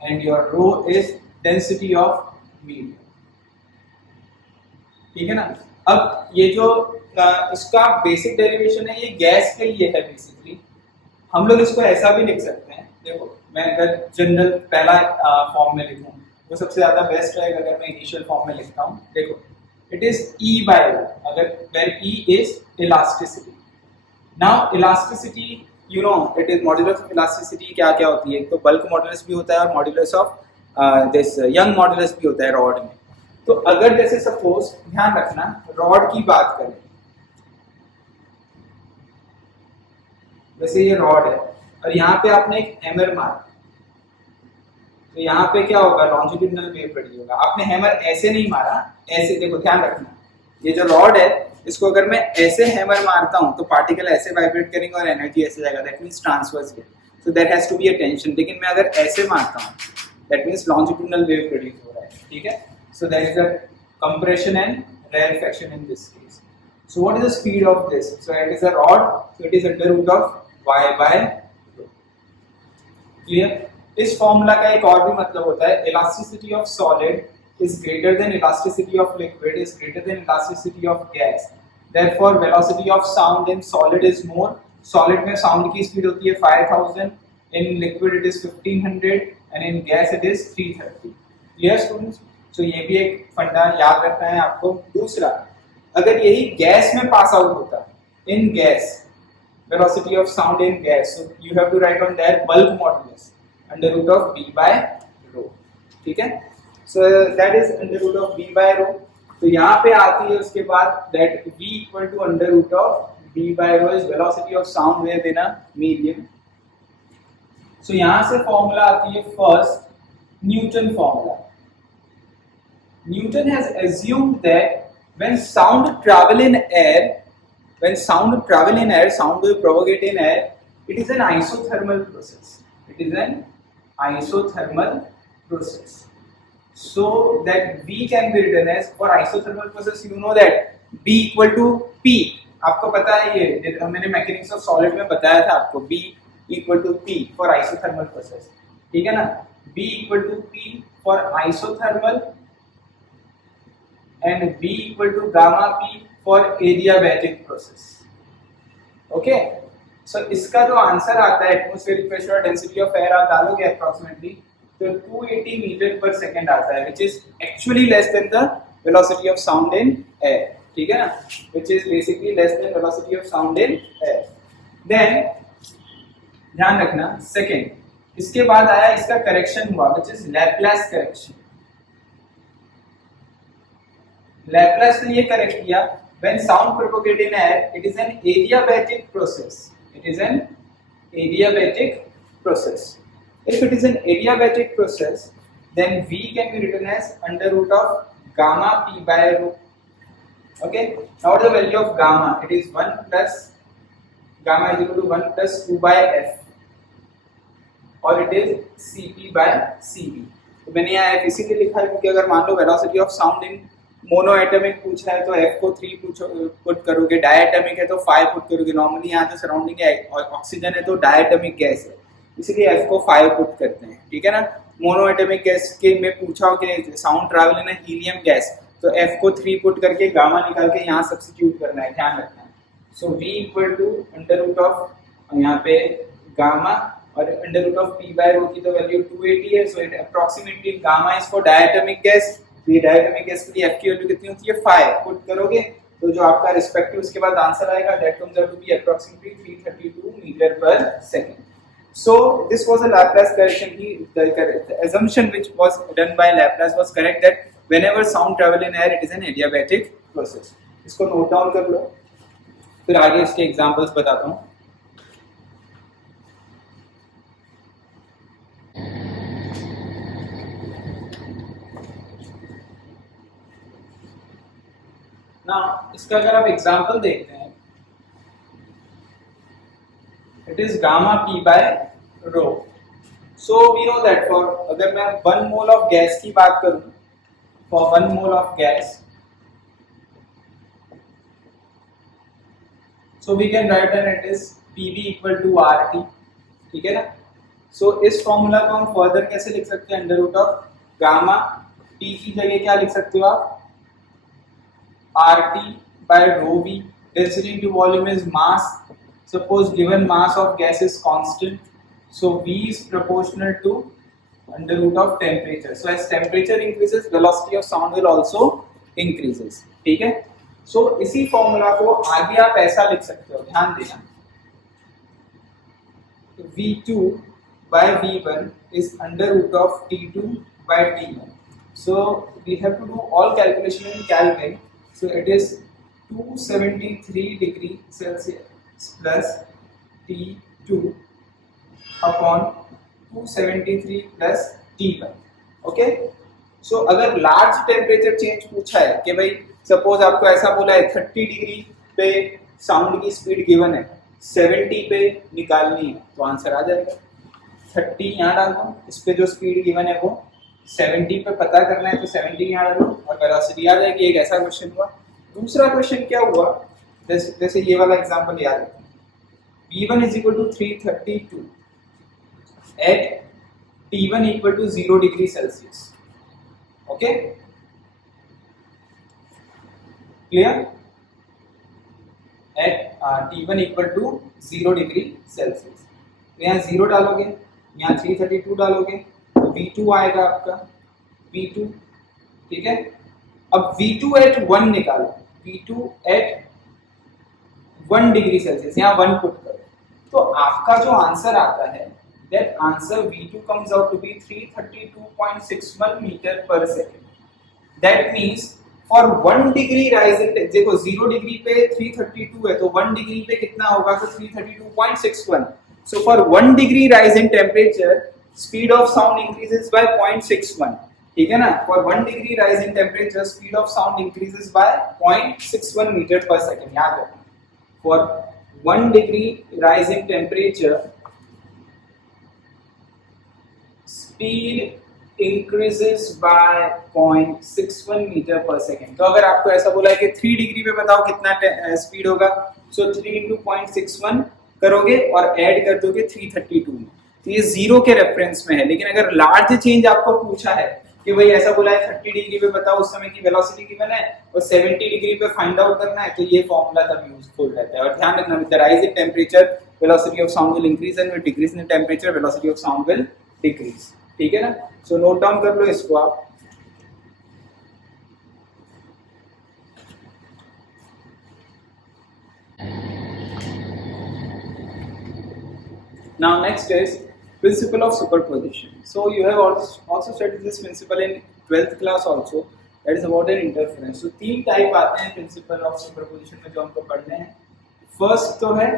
and your rho is density of medium. ठीक है ना। अब ये जो इसका बेसिक डेरिवेशन है ये गैस के लिए है बेसिकली। हम लोग इसको ऐसा भी लिख सकते हैं, देखो मैं अगर जनरल पहला फॉर्म में लिखूं वो सबसे ज्यादा बेस्ट रहेगा अगर मैं इनिशियल फॉर्म में लिखता हूं। देखो it is E by rho, अगर where E is elasticity. Now elasticity you know it is modulus of elasticity क्या क्या होती है, तो बल्क मॉडुलस भी होता है और modulus of this young modulus भी होता है रॉड में। तो अगर जैसे सपोज ध्यान रखना रॉड की बात करें, जैसे ये रॉड है और यहाँ पे आपने एक हैमर मारा, तो यहाँ पे क्या होगा, लॉन्जिट्यूडिनल वेव प्रोड्यूस होगा। आपने हैमर ऐसे नहीं मारा, ऐसे, देखो ध्यान रखना ये जो रॉड है इसको अगर मैं ऐसे हैमर मारता हूँ तो पार्टिकल ऐसे वाइब्रेट करेंगे और एनर्जी ऐसे जाएगा, that means transverse wave, so there has to be a tension. लेकिन मैं अगर ऐसे मारता हूँ that means longitudinal wave produce हो रहा है, ठीक है। So there is a compression and rarefaction in this case. So what is the speed of this, so it is a rod, so it is under root of y by rho। Clear. इस फॉर्मूला का एक और भी मतलब होता है, elasticity of solid is greater than elasticity of liquid is greater than elasticity of gas, therefore velocity of sound in solid is more. Solid में साउंड की स्पीड होती है 5000, in liquid it is 1500 and in gas it is 330। Clear students. So ये भी एक फंडा याद रखना है आपको। दूसरा, अगर यही गैस में पास आउट होता, इन gas velocity of sound in gas, so you have to write on there bulk modulus under root of b by rho, ठीक है। so that is under root of b by rho। तो यहाँ पे आती है उसके बाद that v equal to under root of b by rho is velocity of sound wave in a medium। so यहाँ से फॉर्मूला आती है first Newton formula. Newton has assumed that when sound travel in air, sound will propagate in air, it is an isothermal process. It is an isothermal process. So that V can be written as, for isothermal process you know that B equal to P, आपको पता है ये मैंने मैकेनिक्स ऑफ सॉलिड में बताया था आपको, B equal to P for isothermal process, ठीक है ना। B equal to P for isothermal and B equal to gamma P for adiabatic process। Okay, so इसका जो आंसर आता है एटमॉस्फेरिक प्रेशर और डेंसिटी ऑफ एयर आप डालोगे अप्रॉक्सीमेटली तो 280 मीटर पर सेकंड आता है, which is actually less than the velocity of sound in air, ठीक है ना, which is basically less than velocity of sound in air. Then ध्यान रखना सेकंड, इसके बाद आया इसका करेक्शन हुआ which is Laplace correction. Laplace ने ये करेक्ट किया, when sound propagate in air it is an adiabatic process, it is an adiabatic process। if it is an adiabatic process then V can be written as under root of gamma P by rho। okay, now what is the value of gamma, it is 1 plus gamma is equal to 1 plus 2 by F or it is Cp by Cv। तो मैंने यहाँ F इसीलिए लिखा है क्योंकि अगर मान लो velocity of sound in monoatomic पूछा है तो F को 3 पुट करोगे, डायटमिक है तो 5 पुट करोगे। नॉर्मली यहाँ जो सराउंडिंग है ऑक्सीजन है तो डायटमिक गैस है, इसलिए F को 5 पुट करते हैं, ठीक है ना। मोनो एटमिक गैस के में पूछा हो कि sound travel in helium gas तो F को 3 पुट करके गामा निकाल के यहाँ सब्स्टिट्यूट करना है, ध्यान रखना है। So V equal to under root of यहाँ पे गामा और under root of P by rho की तो वैल्यू 280 है, so it approximately gamma is for diatomic gas. ये डायटमिक गैस के लिए F की वैल्यू कितनी होती है 5 पुट करोगे तो जो आपका रिस्पेक्टिव उसके बाद आंसर आएगा that comes out to be approximately 332 metre per second. So this was a Laplace correction। The assumption which was done by Laplace was correct that whenever sound travel in air it is an adiabatic process। इसको नोट डाउन कर लो, फिर आगे इसके एग्जांपल्स बताता हूँ। ना इसका अगर आप एग्जांपल देखते हैं it is gamma P by rho। So we know that for अगर मैं 1 मोल ऑफ गैस की बात करूं, for 1 mole of gas so we can write that it is PV equal to RT, ठीक है ना। सो इस फॉर्मूला को हम फर्दर कैसे लिख सकते हैं, under root of gamma P की जगह क्या लिख सकते हो आप RT by rho V. Density into volume is mass. Suppose given mass of gas is constant, so V is proportional to under root of temperature. So as temperature increases, velocity of sound will also increases. ठीक है? So इसी फॉर्मूला को आगे आप ऐसा लिख सकते हो, ध्यान देना. V2 by V1 is under root of T2 by T1. So we have to do all calculation in Kelvin. So it is 273 degree Celsius plus T2 upon 273 plus T1. Okay? So अगर लार्ज टेम्परेचर चेंज पूछा है कि भाई सपोज आपको ऐसा बोला है 30 डिग्री पे साउंड की स्पीड गिवन है, 70 पे निकालनी है, तो आंसर आ जाएगा. 30 यहाँ डाल दो, इस पे जो स्पीड गिवन है वो 70 पे पता करना है, तो 70 यहाँ डालो और वेलोसिटी आ जाएगी. एक ऐसा क्वेश्चन हुआ. दूसरा क्वेश्चन क्या हुआ, जैसे ये वाला एग्जांपल याद रखो. V1 is equal to 332 at T1 equal to 0 degree Celsius. Okay? Clear? At T1 equal to 0 degree Celsius. तो यहाँ 0 डालोगे, यहाँ 332 डालोगे, तो V2 आएगा आपका V2. ठीक है? अब V2 at 1 निकालो, V2 at 1 डिग्री सेल्सियस, यहाँ 1 पुट करो, तो आपका जो आंसर आता है, that answer V2 comes out to be 332.61 meter per second. That means for 1 degree rise in, देखो 0 डिग्री पे 332 है, तो 1 डिग्री पे कितना होगा, तो 332.61. So for 1 degree rise in temperature, speed of sound increases by 0.61. ठीक है ना? For 1 degree rise in temperature, speed of sound increases by 0.61 meter per second. याद रखना. For 1 degree rise in temperature, speed increases by 0.61 meter per second. तो अगर आपको ऐसा बोला है कि 3 डिग्री पे बताओ कितना स्पीड होगा, so 3 into 0.61 करोगे और ऐड कर दोगे 332 में, तो ये 0 के रेफरेंस में है. लेकिन अगर लार्ज चेंज आपको पूछा है कि भाई ऐसा बोला है 30 डिग्री पे बताओ उस समय की वेलोसिटी गिवन है और 70 डिग्री पे फाइंड आउट करना है, तो ये फॉर्मूला तब यूजफुल रहता है. और ध्यान रखना, with the rise in temperature velocity of sound will increase and with decrease in temperature velocity of sound will decrease. ठीक है ना? सो नोट डाउन कर लो इसको आप. Now next is principle of superposition. So you have also studied this principle in 12th class also. That is about an interference. So तीन टाइप आते हैं principle of superposition में जो हमको पढ़ने हैं. फर्स्ट तो है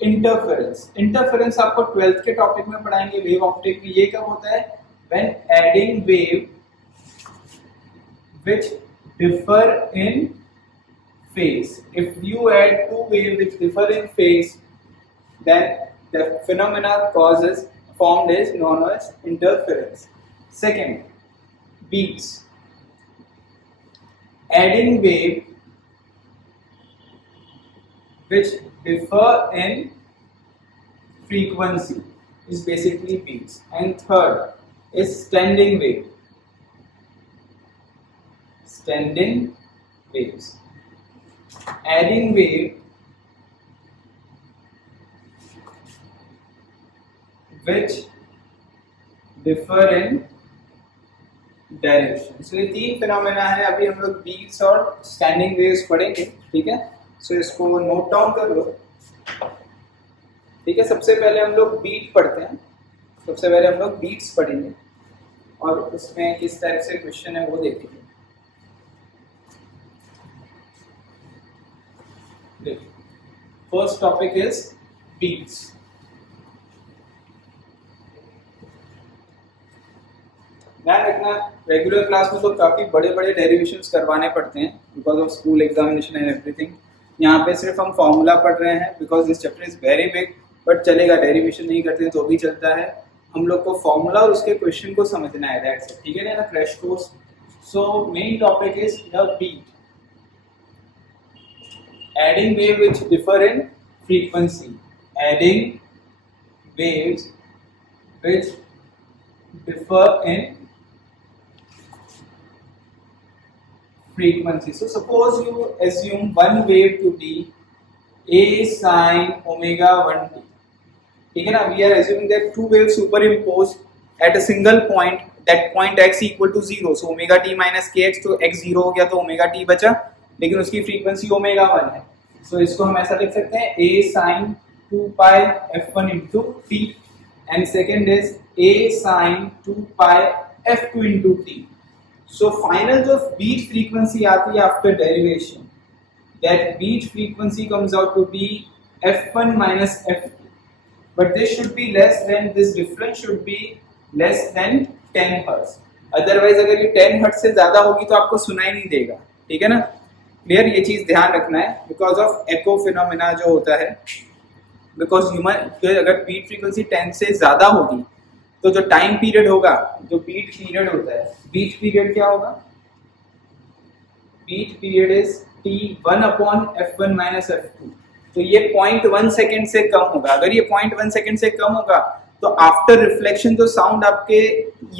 इंटरफेरेंस. इंटरफेरेंस आपको 12th के टॉपिक में पढ़ाएंगे, वेव ऑप्टिक में. ये कब होता है? When adding wave which differ in phase. If you add two waves which differ in phase, then the phenomena formed is known as interference. Second, beats. Adding wave which differ in frequency is basically beats. And third is standing wave. Standing waves. Adding wave which differ in direction. So ये तीन फिनोमेना है. अभी हम लोग बीट्स और स्टैंडिंग वेव्स पढ़ेंगे. ठीक है? सो इसको नोट डाउन कर लो. ठीक है? सबसे पहले हम लोग बीट पढ़ते हैं. सबसे पहले हम लोग बीट्स पढ़ेंगे और उसमें किस टाइप से क्वेश्चन है वो देखेंगे. देखिए, फर्स्ट टॉपिक इज बीट्स. ध्यान रखना, रेगुलर क्लास में तो काफ़ी बड़े बड़े डेरिवेशंस करवाने पड़ते हैं because of school examination and everything. यहाँ पे सिर्फ हम फॉर्मूला पढ़ रहे हैं because this chapter is very big. But चलेगा, डेरिवेशन नहीं करते तो भी चलता है. हम लोग को फॉर्मूला और उसके क्वेश्चन को समझना है. That's it. ठीक है ना? Crash course. So main topic is the beat. Adding wave which differ in frequency. Adding waves which differ in frequency. So suppose you assume one wave to be a sin omega 1t. ठीक है ना, we are assuming that two waves superimposed at a single point, that point x equal to 0. So omega t minus kx, तो x 0 हो गया तो omega t बचा, लेकिन उसकी फ्रीक्वेंसी ओमेगा 1 है. सो इसको हम ऐसा लिख सकते हैं a sin 2 pi f1 into t and second is a sin 2 pi f2 into t. So final जो beat frequency आती है after derivation, that beat frequency comes out to be f1 minus f2, but this should be less than, this difference should be less than 10 hertz. Otherwise अगर ये 10 hertz से ज़्यादा होगी तो आपको सुनाई नहीं देगा. ठीक है ना, क्लियर, ये चीज़ ध्यान रखना है बिकॉज ऑफ एको फिनोमेना जो होता है. बिकॉज ह्यूमन अगर बीट फ्रीक्वेंसी 10 से ज़्यादा होगी तो जो टाइम पीरियड होगा, जो बीट पीरियड होता है, बीट पीरियड क्या होगा, beat period is t1 upon f1 minus f2. तो ये 0.1 सेकेंड से कम होगा. अगर ये 0.1 सेकेंड से कम होगा तो आफ्टर रिफ्लेक्शन जो साउंड आपके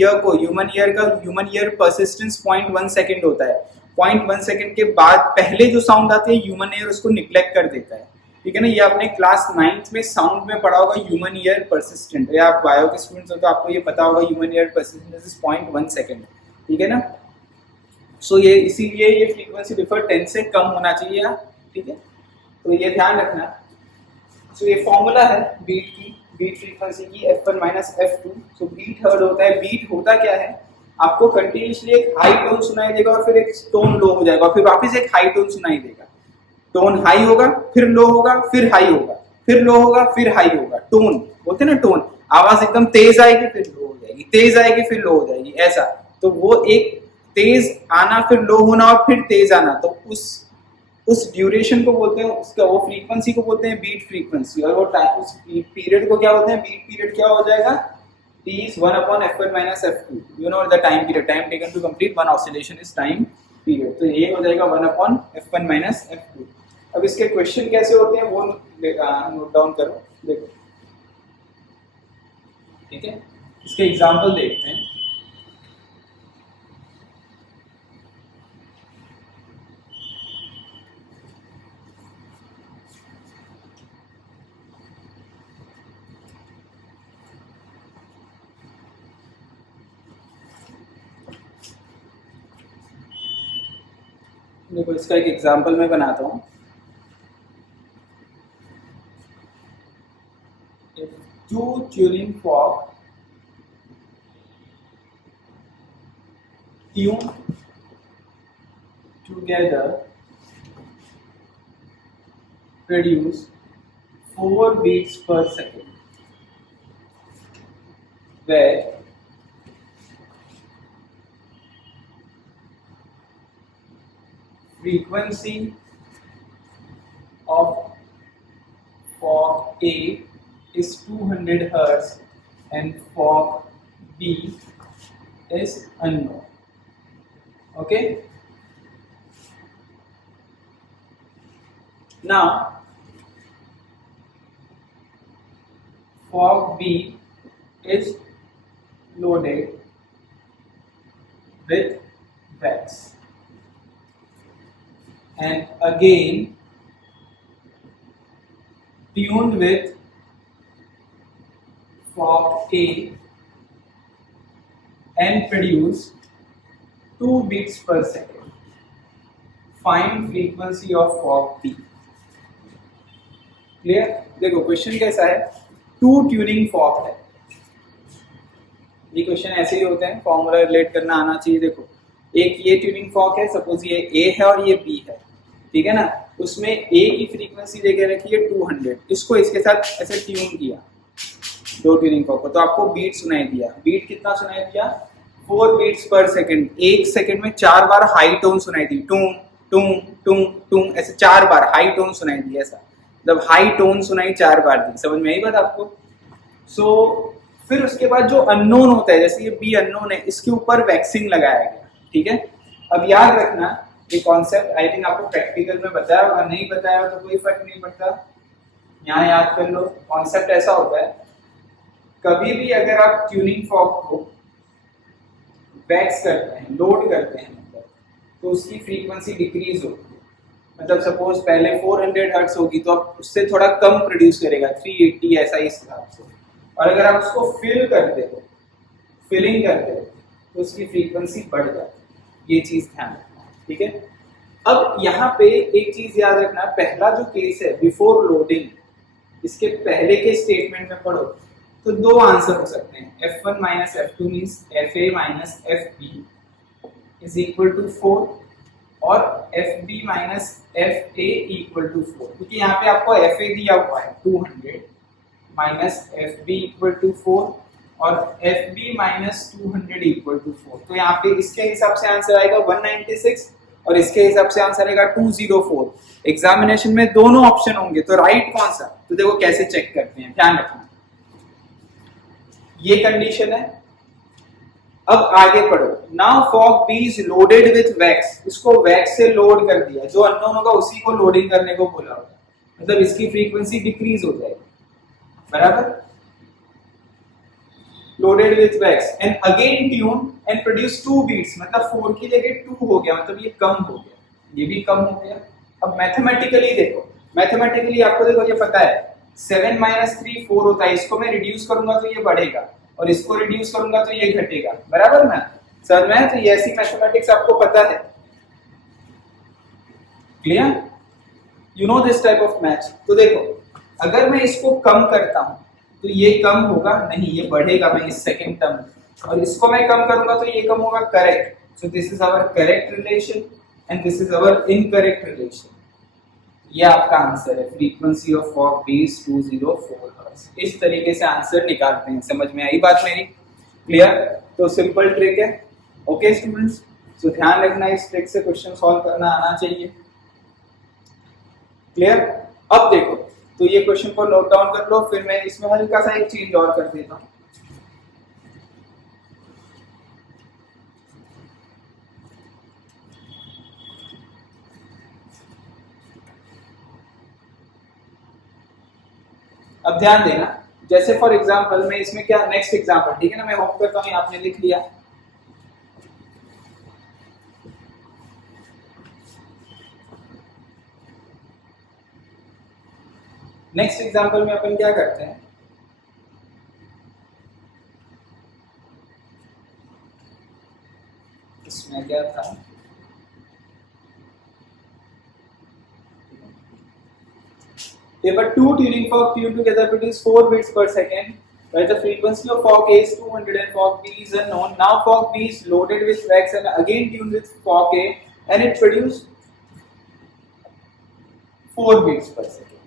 ईयर को, ह्यूमन ईयर परसिस्टेंस 0.1 सेकेंड होता है. 0.1 सेकेंड के बाद पहले जो साउंड आती है ह्यूमन ईयर उसको निग्लेक्ट कर देता है. ठीक है ना, ये आपने क्लास 9th में साउंड में पढ़ा होगा ह्यूमन ईयर परसिस्टेंट, या आप बायो के स्टूडेंट्स हो तो आपको ये पता होगा human ear persistent is 0.1 second. ठीक है ना, सो ये इसीलिए ये फ्रीक्वेंसी डिफर 10 से कम होना चाहिए. ठीक है, तो ये ध्यान रखना. सो ये फॉर्मूला है बीट की, बीट फ्रीक्वेंसी की f1 माइनस f2. सो बीट हर्ड होता है, बीट होता क्या है, आपको कंटिन्यूसली एक हाई टोन सुनाई देगा और फिर एक टोन लो हो जाएगा, फिर वापस एक हाई टोन सुनाई देगा. टोन हाई होगा, फिर लो होगा, फिर हाई होगा, फिर लो होगा, फिर हाई होगा. टोन बोलते हैं ना, टोन, आवाज एकदम तेज आएगी फिर लो हो जाएगी, तेज आएगी फिर लो हो जाएगी, ऐसा. तो वो एक तेज आना फिर लो होना और फिर तेज आना, तो उस ड्यूरेशन को बोलते हैं, उसका वो फ्रीक्वेंसी को बोलते हैं बीट फ्रीक्वेंसी. और वो टाइम, उस पीरियड को क्या बोलते हैं, बीट पीरियड क्या हो जाएगा, t is 1 upon f1 minus f2. You know the time period, time taken to complete one oscillation is time period. तो ये हो जाएगा 1 upon f1 minus f2. अब इसके क्वेश्चन कैसे होते हैं वो नोट डाउन करो, देखो. ठीक है, इसके एग्जांपल देखते हैं. देखो इसका एक एग्जांपल मैं बनाता हूँ. Two tuning fork tuned together produce 4 beats per second, where frequency of fork A is 200 Hz and fork B is unknown. Okay. Now fork B is loaded with wax, and again tuned with fork A and produce 2 beats per second. Find frequency of fork B. Clear. देखो क्वेश्चन कैसा है, 2 ट्यूनिंग फॉर्क है. ये क्वेश्चन ऐसे ही होते हैं, फॉर्मूला रिलेट करना आना चाहिए. देखो एक ये ट्यूनिंग फॉर्क है, सपोज ये A है और ये B है. ठीक है ना, उसमें A की फ्रीक्वेंसी देके रखी है 200, इसको इसके साथ ऐसे ट्यून किया 2 ट्यूनिंग फॉर्क को, तो आपको बीट सुनाई दिया. बीट कितना सुनाई दिया, 4 बीट्स पर सेकंड. 1 सेकंड में 4 बार हाई टोन सुनाई दी, टूम टूम टूम टूम, ऐसे 4 बार हाई टोन सुनाई दी. ऐसा जब हाई टोन सुनाई 4 बार दी, समझ में आई बात आपको. सो फिर उसके बाद जो अननोन होता है, जैसे ये बी अननोन है, इसके ऊपर वैक्सिंग लगाया गया. ठीक है, अब याद रखना ये कॉन्सेप्ट, आई थिंक आपको प्रैक्टिकल में बताया होगा, नहीं बताया हो तो कोई फर्क नहीं पड़ता, यहाँ याद कर लो. कॉन्सेप्ट ऐसा होता है, कभी भी अगर आप ट्यूनिंग फॉर्क को वैक्स करते हैं, लोड करते हैं, मतलब तो उसकी फ्रीक्वेंसी डिक्रीज होगी। मतलब सपोज पहले 400 हर्ट्ज होगी तो अब उससे थोड़ा कम प्रोड्यूस करेगा, 380 ऐसा इस हिसाब से। और अगर आप उसको फिलिंग करते हो तो उसकी फ्रीक्वेंसी बढ़ जाती है। ये चीज ध्यान रखना, ठीक है। अब यहाँ पे एक चीज याद रखना, पहला जो केस है बिफोर लोडिंग, इसके पहले के स्टेटमेंट में पढ़ो तो दो आंसर हो सकते हैं, f1 minus f2 means fa minus fb is equal to 4 और fb minus fa equal to 4, क्योंकि यहाँ पे आपको fa दिया हुआ है 200 माइनस fb इक्वल टू 4 और fb माइनस 200 इक्वल टू 4। तो यहाँ पे इसके हिसाब से आंसर आएगा 196 और इसके हिसाब से आंसर आएगा 204। एग्जामिनेशन में दोनों ऑप्शन होंगे तो राइट कौन सा, तो देखो कैसे चेक करते हैं, ध्यान रखना। ये कंडीशन है। अब आगे पढ़ो। Now fork B is loaded with wax, इसको वैक्स से लोड कर दिया, जो अननोन होगा उसी को लोडिंग करने को बोला होगा, मतलब इसकी फ्रीक्वेंसी डिक्रीज हो जाएगी, बराबर। Loaded with wax and again tune and produce 2 beats, मतलब 4 की जगह 2 हो गया, मतलब ये कम हो गया, ये भी कम हो गया। अब मैथमेटिकली देखो, मैथमेटिकली आपको देखो ये पता है 7 माइनस 3 4 होता है, इसको मैं रिड्यूस करूंगा तो ये बढ़ेगा और इसको रिड्यूस करूंगा तो ये घटेगा, बराबर ना, समझ में है। तो ये ऐसी मैथमेटिक्स आपको पता है, clear, you know this type of maths. तो देखो अगर मैं इसको कम करता हूं तो ये कम होगा नहीं, ये बढ़ेगा मैं इस सेकंड टर्म, और इसको मैं कम करूंगा तो ये कम होगा, करेक्ट। So this is our correct relation and this is our incorrect relation. ये आपका आंसर है, frequency of fork base 204 hertz. इस तरीके से आंसर निकालते हैं, समझ में आई बात मेरी, क्लियर। तो सिंपल ट्रिक है, ओके स्टूडेंट्स। तो ध्यान रखना, इस ट्रिक से क्वेश्चन सॉल्व करना आना चाहिए, क्लियर। अब देखो, तो ये क्वेश्चन को नोट डाउन कर लो, फिर मैं इसमें हल्का सा एक चीज और कर देता हूं। अब ध्यान देना, जैसे फॉर एग्जांपल मैं इसमें क्या, नेक्स्ट एग्जांपल, ठीक है ना, मैं होप करता हूं आपने लिख लिया। नेक्स्ट एग्जांपल में अपन क्या करते हैं, इसमें क्या था, if a two tuning fork tuned together produce 4 beats per second, where the frequency of fork A is 200 and fork B is unknown. Now fork B is loaded with wax and again tuned with fork A and it produces 4 beats per second.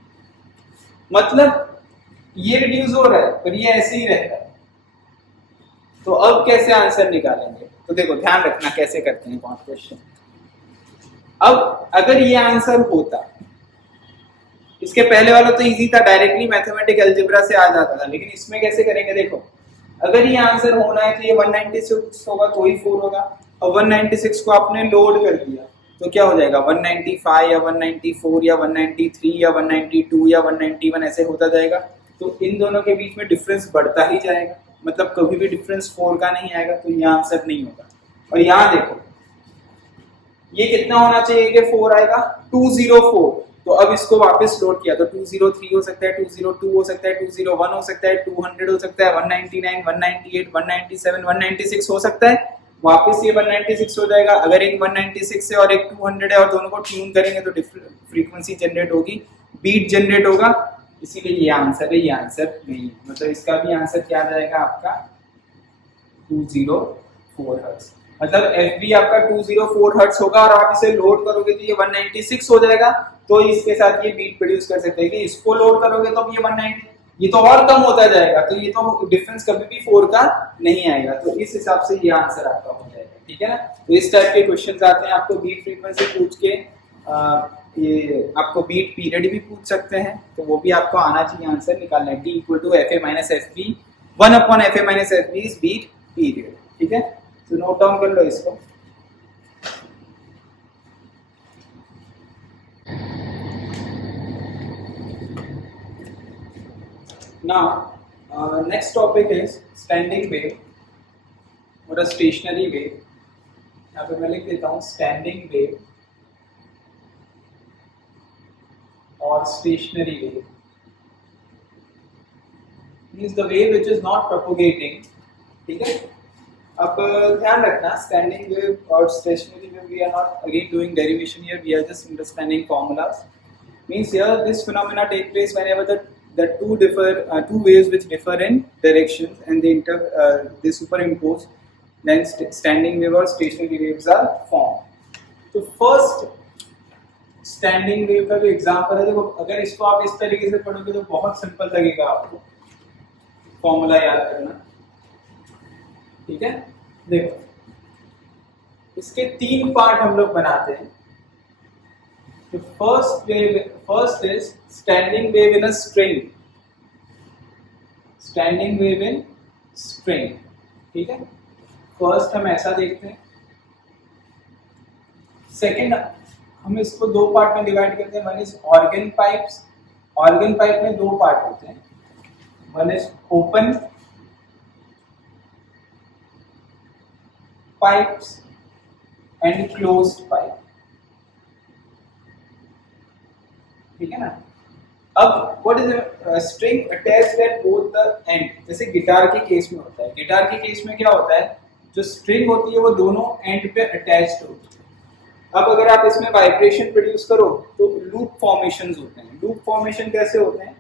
मतलब ये रिड्यूस हो रहा है पर ये ऐसे ही रहता है। तो अब कैसे आंसर निकालेंगे, तो देखो ध्यान रखना कैसे करते हैं कौन क्वेश्चन। अब अगर ये आंसर होता, इसके पहले वाला तो इजी था, डायरेक्टली मैथमेटिक अलजेब्रा से आ जाता था, लेकिन इसमें कैसे करेंगे, देखो अगर ये आंसर होना है तो ये 196 होगा तो ही 4 होगा, और 196 को आपने लोड कर दिया तो क्या हो जाएगा, 195 या 194 या 193 या 192 या 191 ऐसे होता जाएगा। तो इन दोनों के बीच में डिफरेंस बढ़ता ही जाएगा, मतलब कभी भी डिफरेंस 4 का नहीं आएगा, तो ये आंसर नहीं होगा। और यहाँ देखो ये कितना होना चाहिए कि 4 आएगा, 204। तो अब इसको वापस लोड किया तो 203 हो सकता है, 202 हो सकता है, 201 हो सकता है, 200 हो सकता है, 199, 198, 197, 196 हो सकता है। वापस ये 196 हो जाएगा। अगर एक 196 है और एक 200 है और दोनों को ट्यून करेंगे तो फ्रीक्वेंसी जनरेट होगी, बीट जनरेट होगा, इसीलिए ये आंसर है, ये आंसर नहीं है। मतलब इसका भी आंसर क्या आ जाएगा आपका 204 हर्ट्ज। मतलब FB आपका 204 हर्ट्ज होगा और आप इसे लोड करोगे तो ये 196 हो जाएगा। तो इसके साथ ये बीट प्रोड्यूस कर सकते हैं कि इसको लोड करोगे तो ये 190, ये तो और कम होता जाएगा, तो ये तो डिफरेंस कभी भी 4 का नहीं आएगा। तो इस हिसाब से ये आंसर आपका हो जाएगा, ठीक है ना। तो इस टाइप के क्वेश्चंस आते हैं, आपको बीट फ्रीक्वेंसी पूछ के ये आपको बीट पीरियड भी पूछ सकते हैं, तो वो भी आपको आना चाहिए आंसर निकालना है। T = FA - FB 1/FA - FB is beat period, ठीक है। तो नोट डाउन कर लो इसको। Now, next topic is standing wave or a stationary wave. यहाँ पे मैं लिख देता हूँ स्टैंडिंग वेव और stationary wave means the wave which is not propagating, ठीक है। अब ध्यान रखना स्टैंडिंग वेव और stationary wave we are not again doing derivation here, we are just understanding formulas. Means here this phenomena take place whenever the two waves which differ in directions and they superimpose, then standing wave or stationary waves are formed. तो first स्टैंडिंग वेव का जो एग्जांपल है, देखो अगर इसको आप इस तरीके से पढ़ोगे तो बहुत सिंपल लगेगा आपको फॉर्मूला याद करना, ठीक है। देखो इसके 3 पार्ट हम लोग बनाते हैं। The first is standing wave in a string. Standing wave in string, ठीक है। फर्स्ट हम ऐसा देखते हैं। सेकंड हम इसको 2 पार्ट में डिवाइड करते हैं। One is organ pipes. Organ pipe में 2 पार्ट होते हैं, one is open pipes and closed pipe, ठीक है ना। अब what is string attached at both the end, जैसे गिटार के केस में होता है। गिटार के केस में क्या होता है, जो स्ट्रिंग होती है वो दोनों एंड पे अटैच्ड होती है। अब अगर आप इसमें वाइब्रेशन प्रोड्यूस करो तो लूप फॉर्मेशंस होते हैं। लूप फॉर्मेशन कैसे होते हैं,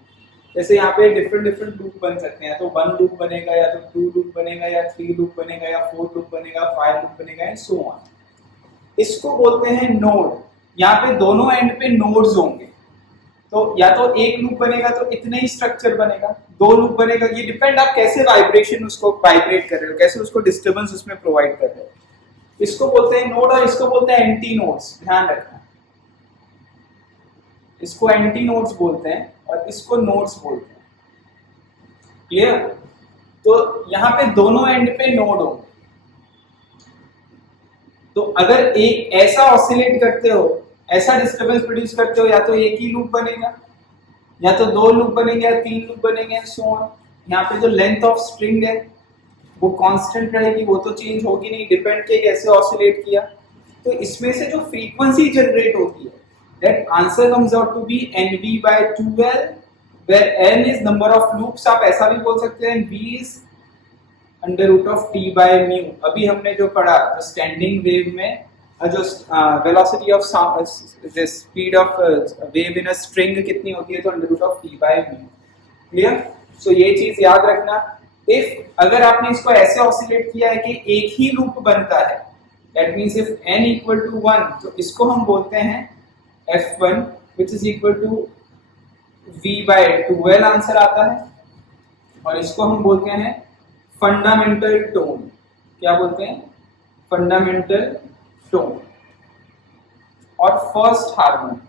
जैसे यहाँ पे डिफरेंट लूप बन सकते हैं। तो 1 लूप बनेगा, या तो 2 लूप बनेगा, या 3 लूप बनेगा, या 4 लूप बनेगा, 5 लूप बनेगा एंड सो ऑन। इसको बोलते हैं नोड। यहाँ पे दोनों एंड पे नोड्स होंगे, तो या तो 1 लूप बनेगा तो इतने ही स्ट्रक्चर बनेगा, 2 लूप बनेगा, ये डिपेंड आप कैसे वाइब्रेशन उसको वाइब्रेट कर रहे हो, कैसे उसको डिस्टर्बेंस उसमें प्रोवाइड कर रहे हो। इसको बोलते हैं नोड और इसको बोलते हैं एंटी नोड्स। ध्यान रखना, इसको एंटी नोड्स बोलते हैं और इसको नोड्स बोलते हैं। क्लियर? तो यहाँ पे दोनों एंड पे नोड होंगे। तो अगर एक ऐसा ऑसिलेट करते हो, ऐसा डिस्टर्बेंस प्रोड्यूस करते हो, या तो 1 ही लूप बनेगा, या तो 2 लूप बनेंगे, या 3 लूप बनेंगे सो ऑन। यहाँ पे जो लेंथ ऑफ स्ट्रिंग है वो कांस्टेंट रहेगी, वो तो चेंज होगी नहीं, डिपेंड के कैसे ऑसिलेट किया। तो इसमें से जो फ्रीक्वेंसी जनरेट होती है, that answer comes out to be NV/2L, where N is number of loops, आप ऐसा भी बोल सकते हैं, V is √T/μ। अभी हमने जो पढ़ा तो स्टैंडिंग वेव में जो velocity of the speed of wave in a string कितनी होती है, तो √T/μ। क्लियर? सो ये चीज याद रखना। इफ अगर आपने इसको ऐसे ऑसिलेट किया है कि एक ही लूप बनता है, दैट मींस इफ n = 1, तो इसको हम बोलते हैं F1 which is equal to V/2L answer आता है। और इसको हम बोलते हैं फंडामेंटल टोन। क्या बोलते हैं? Fundamental tone. और फर्स्ट हार्मोनिक,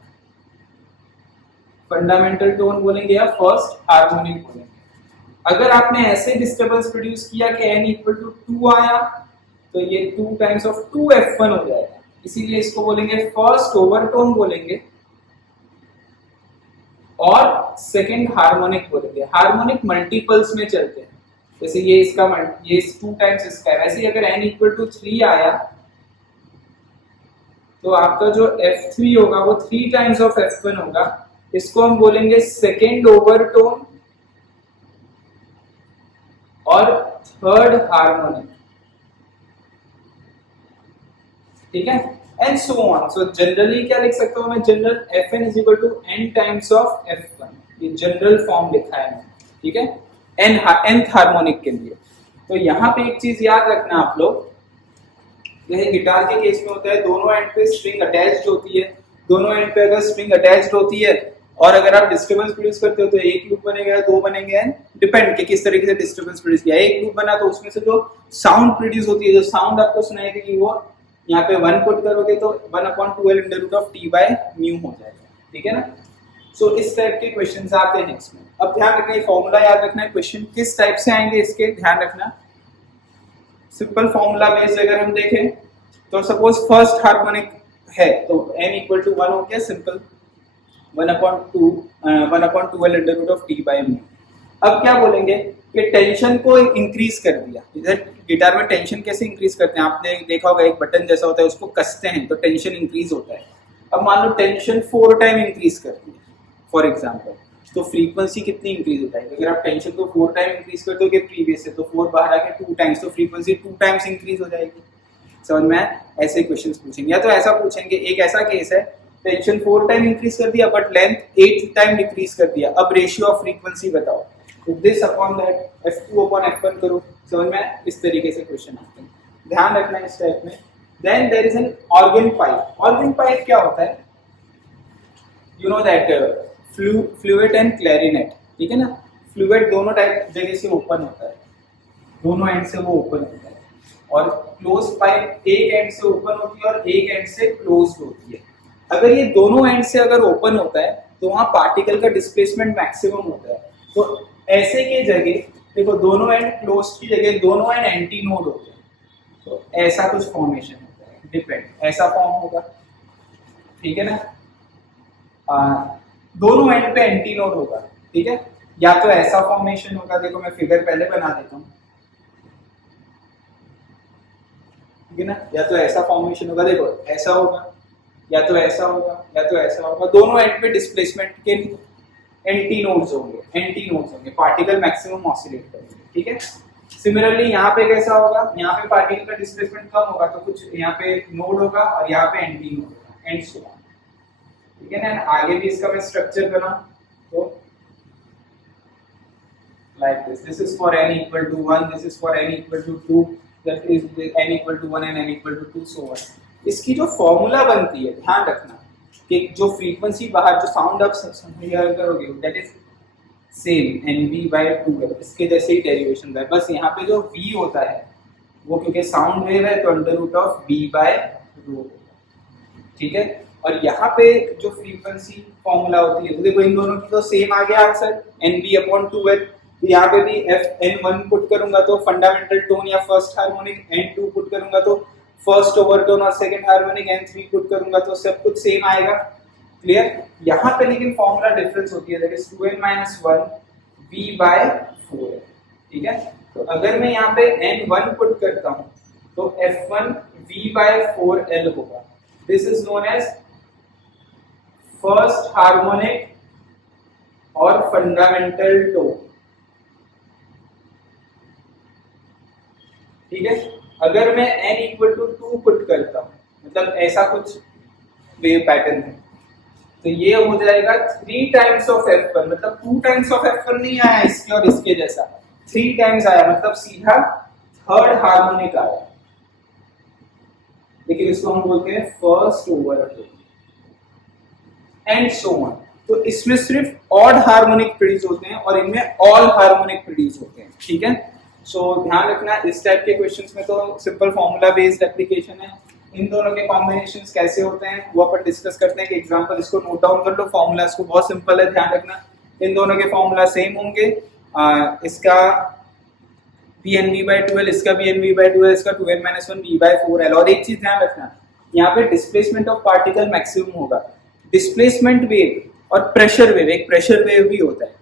फंडामेंटल टोन बोलेंगे या फर्स्ट हार्मोनिक बोलेंगे। अगर आपने ऐसे डिस्टर्बेंस प्रोड्यूस किया कि n = 2 आया, तो ये 2 टाइम्स ऑफ 2F1 हो जाएगा, इसीलिए इसको बोलेंगे फर्स्ट ओवरटोन बोलेंगे और सेकंड हार्मोनिक बोलेंगे। हार्मोनिक मल्टीपल्स में चलते हैं, जैसे ये इसका ये 2 टाइम्स इसका है। वैसे ही अगर n = 3 आया तो आपका जो F3 होगा वो 3 टाइम्स ऑफ F1 होगा। इसको हम बोलेंगे सेकंड ओवरटोन और थर्ड हार्मोनिक, ठीक है, and so on. So generally क्या लिख सकता हूं मैं, general Fn = n times of F1, ये जनरल फॉर्म लिखा है मैंने, ठीक है, nth हार्मोनिक के लिए। तो यहाँ पे एक चीज याद रखना आप लोग, यह गिटार के केस में होता है, दोनों एंड पे स्ट्रिंग अटैच्ड होती है। दोनों एंड पे अगर स्ट्रिंग अटैच्ड होती है और अगर आप डिस्टर्बेंस प्रोड्यूस करते हो तो 1 लूप बनेगा या 2 बनेंगे, एंड डिपेंड के किस तरीके से डिस्टर्बेंस प्रोड्यूस किया। 1 लूप बना तो उसमें से जो साउंड प्रोड्यूस होती है, जो साउंड आपको सुनाई देगी, वो यहाँ पे 1 पुट करोगे तो 1/2L √T/μ हो जाएगा, ठीक है ना। सो इस टाइप के क्वेश्चंस आते हैं इसमें। अब ध्यान रखना, ये फॉर्मूला याद रखना है। क्वेश्चन किस टाइप से आएंगे इसके ध्यान रखना। सिंपल फॉर्मूला बेस्ड अगर हम देखें तो सपोज फर्स्ट हार्मोनिक है तो n = 1 हो गया, सिंपल 1/2L √T/μ। अब क्या बोलेंगे कि टेंशन को इंक्रीज कर दिया। इधर गिटार में टेंशन कैसे इंक्रीज करते हैं, आपने देखा होगा एक बटन जैसा होता है, उसको कसते हैं तो टेंशन इंक्रीज होता है। अब मान लो टेंशन 4 टाइम इंक्रीज कर दिया फॉर एग्जाम्पल, तो फ्रीक्वेंसी कितनी इंक्रीज हो जाएगी? अगर आप टेंशन को 4 टाइम इंक्रीज कर दोगे प्रीवियस से, तो 4 बाहर आके 2 टाइम्स, तो फ्रीक्वेंसी 2 टाइम्स इंक्रीज हो जाएगी। समझ में? ऐसे क्वेश्चन पूछेंगे। या तो ऐसा पूछेंगे, एक ऐसा केस है टेंशन 4 टाइम इंक्रीज कर दिया बट लेंथ 8 टाइम डिक्रीज कर दिया, अब रेशियो ऑफ फ्रीक्वेंसी बताओ, तो this upon that f2 upon f1 करो। समझ में? इस तरीके से क्वेश्चन आते हैं, ध्यान रखना इस टाइप में। Then there is an organ pipe. Organ pipe क्या होता है? You know that fluid and clarinet, ठीक है ना? फ्लूइड दोनों टाइप जगह से ओपन होता है, दोनों एंड से वो ओपन होता है, और क्लोज पाइप एक एंड से ओपन होती है और एक एंड से क्लोज होती है। अगर ये दोनों एंड से अगर ओपन होता है तो वहां पार्टिकल का डिस्प्लेसमेंट मैक्सिमम होता है। तो ऐसे के जगह देखो, दोनों एंड क्लोज की जगह दोनों एंड एंटी नोड होते हैं, तो ऐसा कुछ फॉर्मेशन होता है, डिपेंड ऐसा फॉर्म होगा, ठीक है ना? दोनों एंड पे एंटी नोड होगा, ठीक है? या तो ऐसा फॉर्मेशन होगा, देखो मैं फिगर पहले बना देता हूँ, ठीक है ना? या तो ऐसा फॉर्मेशन होगा, देखो ऐसा होगा, या तो ऐसा होगा, या तो ऐसा होगा। दोनों एंड पे डिस्प्लेसमेंट के एंटी नोड्स होंगे, पार्टिकल मैक्सिमम ऑसिलेट करेंगे, ठीक है? सिमिलरली यहाँ पे कैसा होगा? यहाँ पे पार्टिकल का डिस्प्लेसमेंट कम होगा, तो कुछ यहाँ पे नोड होगा और यहाँ पे एंटी नोड होगा, एंड सो ऑन, ठीक है ना? आगे भी इसका मैं स्ट्रक्चर बना तो like this is for n equal to 1, this is for n equal to 2, that is n equal to 1 and n equal to 2, so on। इसकी जो फॉर्मूला बनती है, ध्यान रखना कि जो फ्रीक्वेंसी बाहर जो साउंड आप हियर करोगे दैट इज सेम nv/2 है, इसके जैसे ही डेरिवेशन है, बस यहाँ पे जो v होता है वो क्योंकि साउंड वेव है तो √v/ρ, ठीक है? और यहाँ पे जो फ्रीक्वेंसी फॉर्मूला होती है, तो देखो इन दोनों की तो सेम आ गया आंसर, nv/2 है। तो यहाँ पे भी n1 पुट करूंगा तो फंडामेंटल टोन या फर्स्ट हार्मोनिक, n2 पुट करूंगा तो फर्स्ट ओवरटोन और सेकंड हार्मोनिक, n3 पुट करूंगा तो सब कुछ सेम आएगा। क्लियर? यहाँ पे लेकिन फॉर्मूला डिफरेंस होती है, दैट इज 2n-1 v/4 है, ठीक है? तो अगर मैं यहाँ पे n1 पुट करता हूँ तो f1 v/4l होगा। This is known as first harmonic और फंडामेंटल टोन, ठीक है? अगर मैं n इक्वल टू 2 पुट करता हूं, मतलब ऐसा कुछ वेव पैटर्न है, तो ये हो जाएगा 3 टाइम्स ऑफ f1, मतलब 2 टाइम्स ऑफ f1 नहीं आया इसके और इसके जैसा, 3 टाइम्स आया, मतलब सीधा थर्ड हार्मोनिक आया, लेकिन इसको हम बोलते हैं first overtone and so on. तो इसमें सिर्फ ऑड हार्मोनिक प्रोड्यूस होते हैं और इनमें ऑल हार्मोनिक प्रोड्यूस होते हैं, ठीक है? सो ध्यान रखना, इस टाइप के क्वेश्चंस में तो सिंपल फॉर्मूला बेस्ड एप्लीकेशन है। इन दोनों के कॉम्बिनेशंस कैसे होते हैं वो अपन डिस्कस करते हैं। कि एग्जांपल इसको नोट डाउन कर लो, फॉर्मूला इसको बहुत सिंपल है, ध्यान रखना इन दोनों के फॉर्मूला सेम होंगे। इसका pnv/2l, इसका pnv/2l, इसका 2n-1 v/4l। और एक चीज ध्यान रखना, यहाँ पे डिस्प्लेसमेंट ऑफ पार्टिकल मैक्सिमम होगा। डिस्प्लेसमेंट वेव और प्रेशर वेव, एक प्रेशर वेव भी होता है,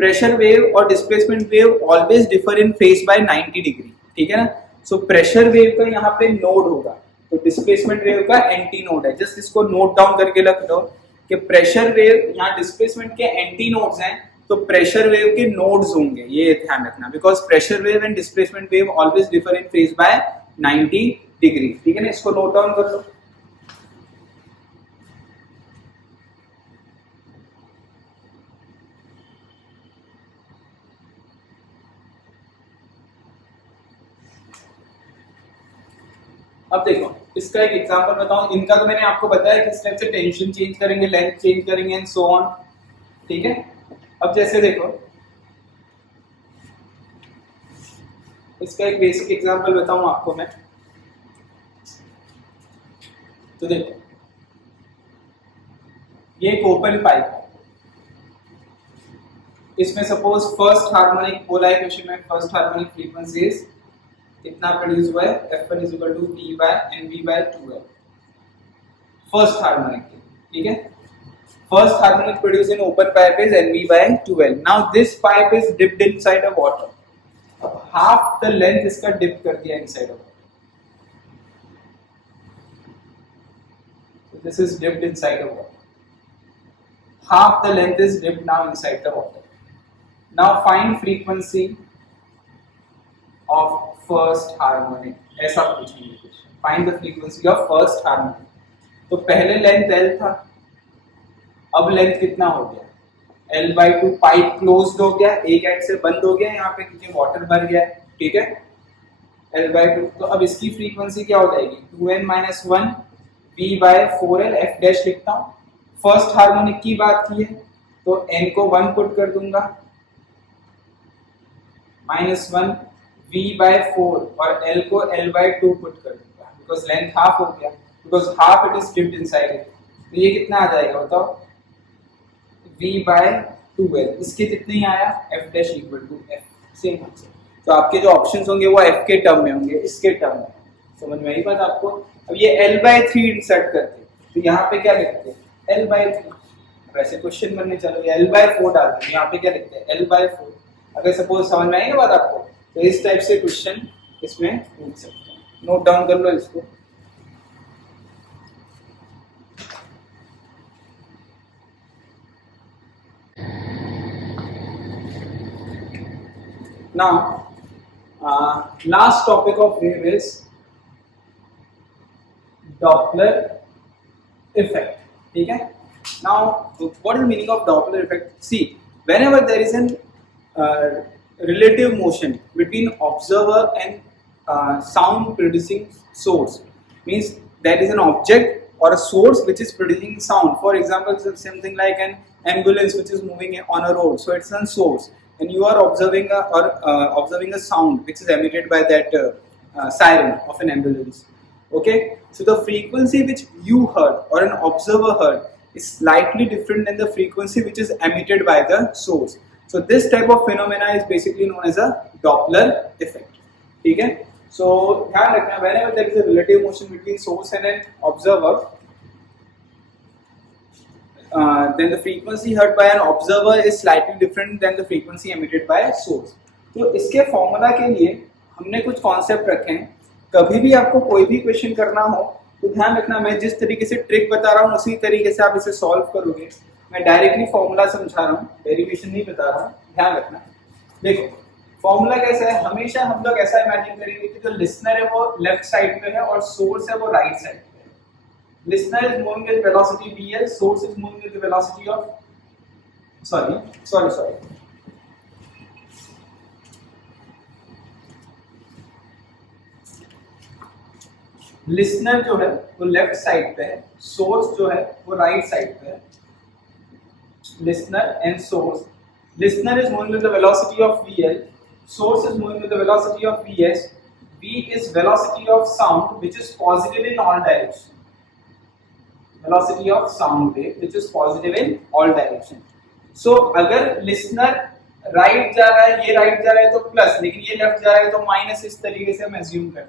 प्रेशर वेव और displacement wave always differ in phase by 90 degree, ठीक है ना? सो प्रेशर वेव का यहाँ पे नोड होगा, तो डिस्प्लेसमेंट वेव का एंटी नोड है। जस्ट इसको नोट डाउन करके रख दो कि प्रेशर वेव यहाँ डिस्प्लेसमेंट के एंटी नोड्स हैं, तो प्रेशर वेव के नोड्स होंगे, ये ध्यान रखना, because pressure wave and displacement wave always differ in phase by 90 degree, ठीक है ना? इसको नोट डाउन कर लो। अब देखो इसका एक एग्जांपल बताऊं। इनका तो मैंने आपको बताया किस टाइप से टेंशन चेंज करेंगे, लेंथ चेंज करेंगे एंड सो ऑन, ठीक है? अब जैसे देखो इसका एक बेसिक एग्जांपल बताऊं आपको मैं, तो देखो ये एक ओपन पाइप है, इसमें सपोज फर्स्ट हार्मोनिक बोला है क्वेश्चन में, फर्स्ट हार्मोनिक फ्रीक्वेंसी कितना प्रोड्यूस हुआ है, f1 = v/nv/2l फर्स्ट हार्मोनिक, ठीक है? First harmonic produced in open pipe is NV by 2L. Now this pipe is dipped inside a water. Half the length इसका dip कर दिया inside a water. So this is dipped inside a water. Half the length is dipped now inside the water. Now find frequency of first harmonic. ऐसा पूछेंगे question. Find the frequency of first harmonic. तो पहले लेंथ L था, अब लेंथ कितना हो गया? L/2. पाइप क्लोज्ड हो गया, एक एंड से बंद हो गया यहाँ पे क्योंकि वाटर भर गया है, ठीक है. L/2. तो अब इसकी फ्रीक्वेंसी क्या हो जाएगी? 2n-1 V/4L F डैश लिखता हूँ. फर्स्ट हार्मोनिक की बात की है तो n को 1 पुट कर दूंगा, -1 V/4 और L को L/2 पुट कर दूंगा बिकॉज लेंथ हाफ हो गया, because half it is dipped inside it. तो ये कितना आ जाएगा बताओ? V/2L. इसके कितने ही आया? F dash equal to F. Same answer. तो आपके जो ऑप्शंस होंगे वो F के टर्म में होंगे, इसके टर्म में. समझ में आई बात आपको? अब ये L/3 इंसर्ट करते तो यहाँ पे क्या लिखते हैं? L/3. वैसे क्वेश्चन बनने चलो ये L/4 डालते हैं, यहाँ पे क्या लिखते हैं? L/4. अगर सपोज समझ में आएगा बात आपको तो इस टाइप से क्वेश्चन इसमें पूछ सकते हैं. नोट डाउन कर लो इसको. Now, last topic of wave is Doppler effect. ठीक है? Now, what is the meaning of Doppler effect? See, whenever there is an relative motion between observer and sound producing source, means there is an object or a source which is producing sound. For example, something like an ambulance which is moving on a road, so it's a source. And you are observing a sound which is emitted by that siren of an ambulance. Okay, so the frequency which you heard or an observer heard is slightly different than the frequency which is emitted by the source. So this type of phenomena is basically known as a Doppler effect. ठीक है? So ध्यान रखना, whenever there is a relative motion between source and an observer, then the frequency heard by an observer is slightly different than the frequency emitted by a source. तो इसके फॉर्मूला के लिए हमने कुछ कॉन्सेप्ट रखे हैं. कभी भी आपको कोई भी क्वेश्चन करना हो तो ध्यान रखना, मैं जिस तरीके से ट्रिक बता रहा हूँ उसी तरीके से आप इसे सॉल्व करोगे. मैं डायरेक्टली फॉर्मूला समझा रहा हूँ, डेरिवेशन नहीं बता रहा हूँ. ध्यान रखना. देखो फॉर्मूला कैसा है, हमेशा हम लोग ऐसा इमेजिन करेंगे कि जो लिसनर है वो लेफ्ट साइड पे है और सोर्स है वो राइट साइड पे. Listener is moving with velocity VL, source is moving with the velocity of sorry. Listener जो है वो लेफ्ट साइड पे है, सोर्स जो है वो राइट साइड पे है. Listener and source. Listener is moving with the velocity of VL, source is moving with the velocity of VS. V is velocity of sound which is positive in all directions. Velocity of sound wave which is positive in all direction. So अगर listener राइट जा रहा है, ये राइट जा रहा है तो प्लस, लेकिन ये लेफ्ट जा रहा है तो माइनस, इस तरीके से हम एज्यूम करते हैं.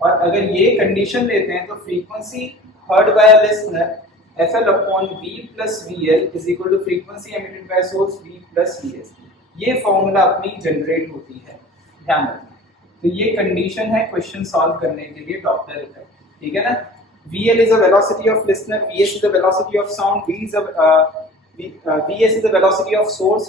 और अगर ये कंडीशन लेते हैं तो frequency heard bye a listener FL upon V plus VL is equal to frequency emitted by source V plus VS. ये फॉर्मूला अपनी जनरेट होती है. ध्यान रखना. तो ये कंडीशन है क्वेश्चन सॉल्व करने के लिए डॉपलर इफेक्ट. ठीक है ना? VL is the velocity of listener, VS is the velocity of sound, VS is the velocity of source,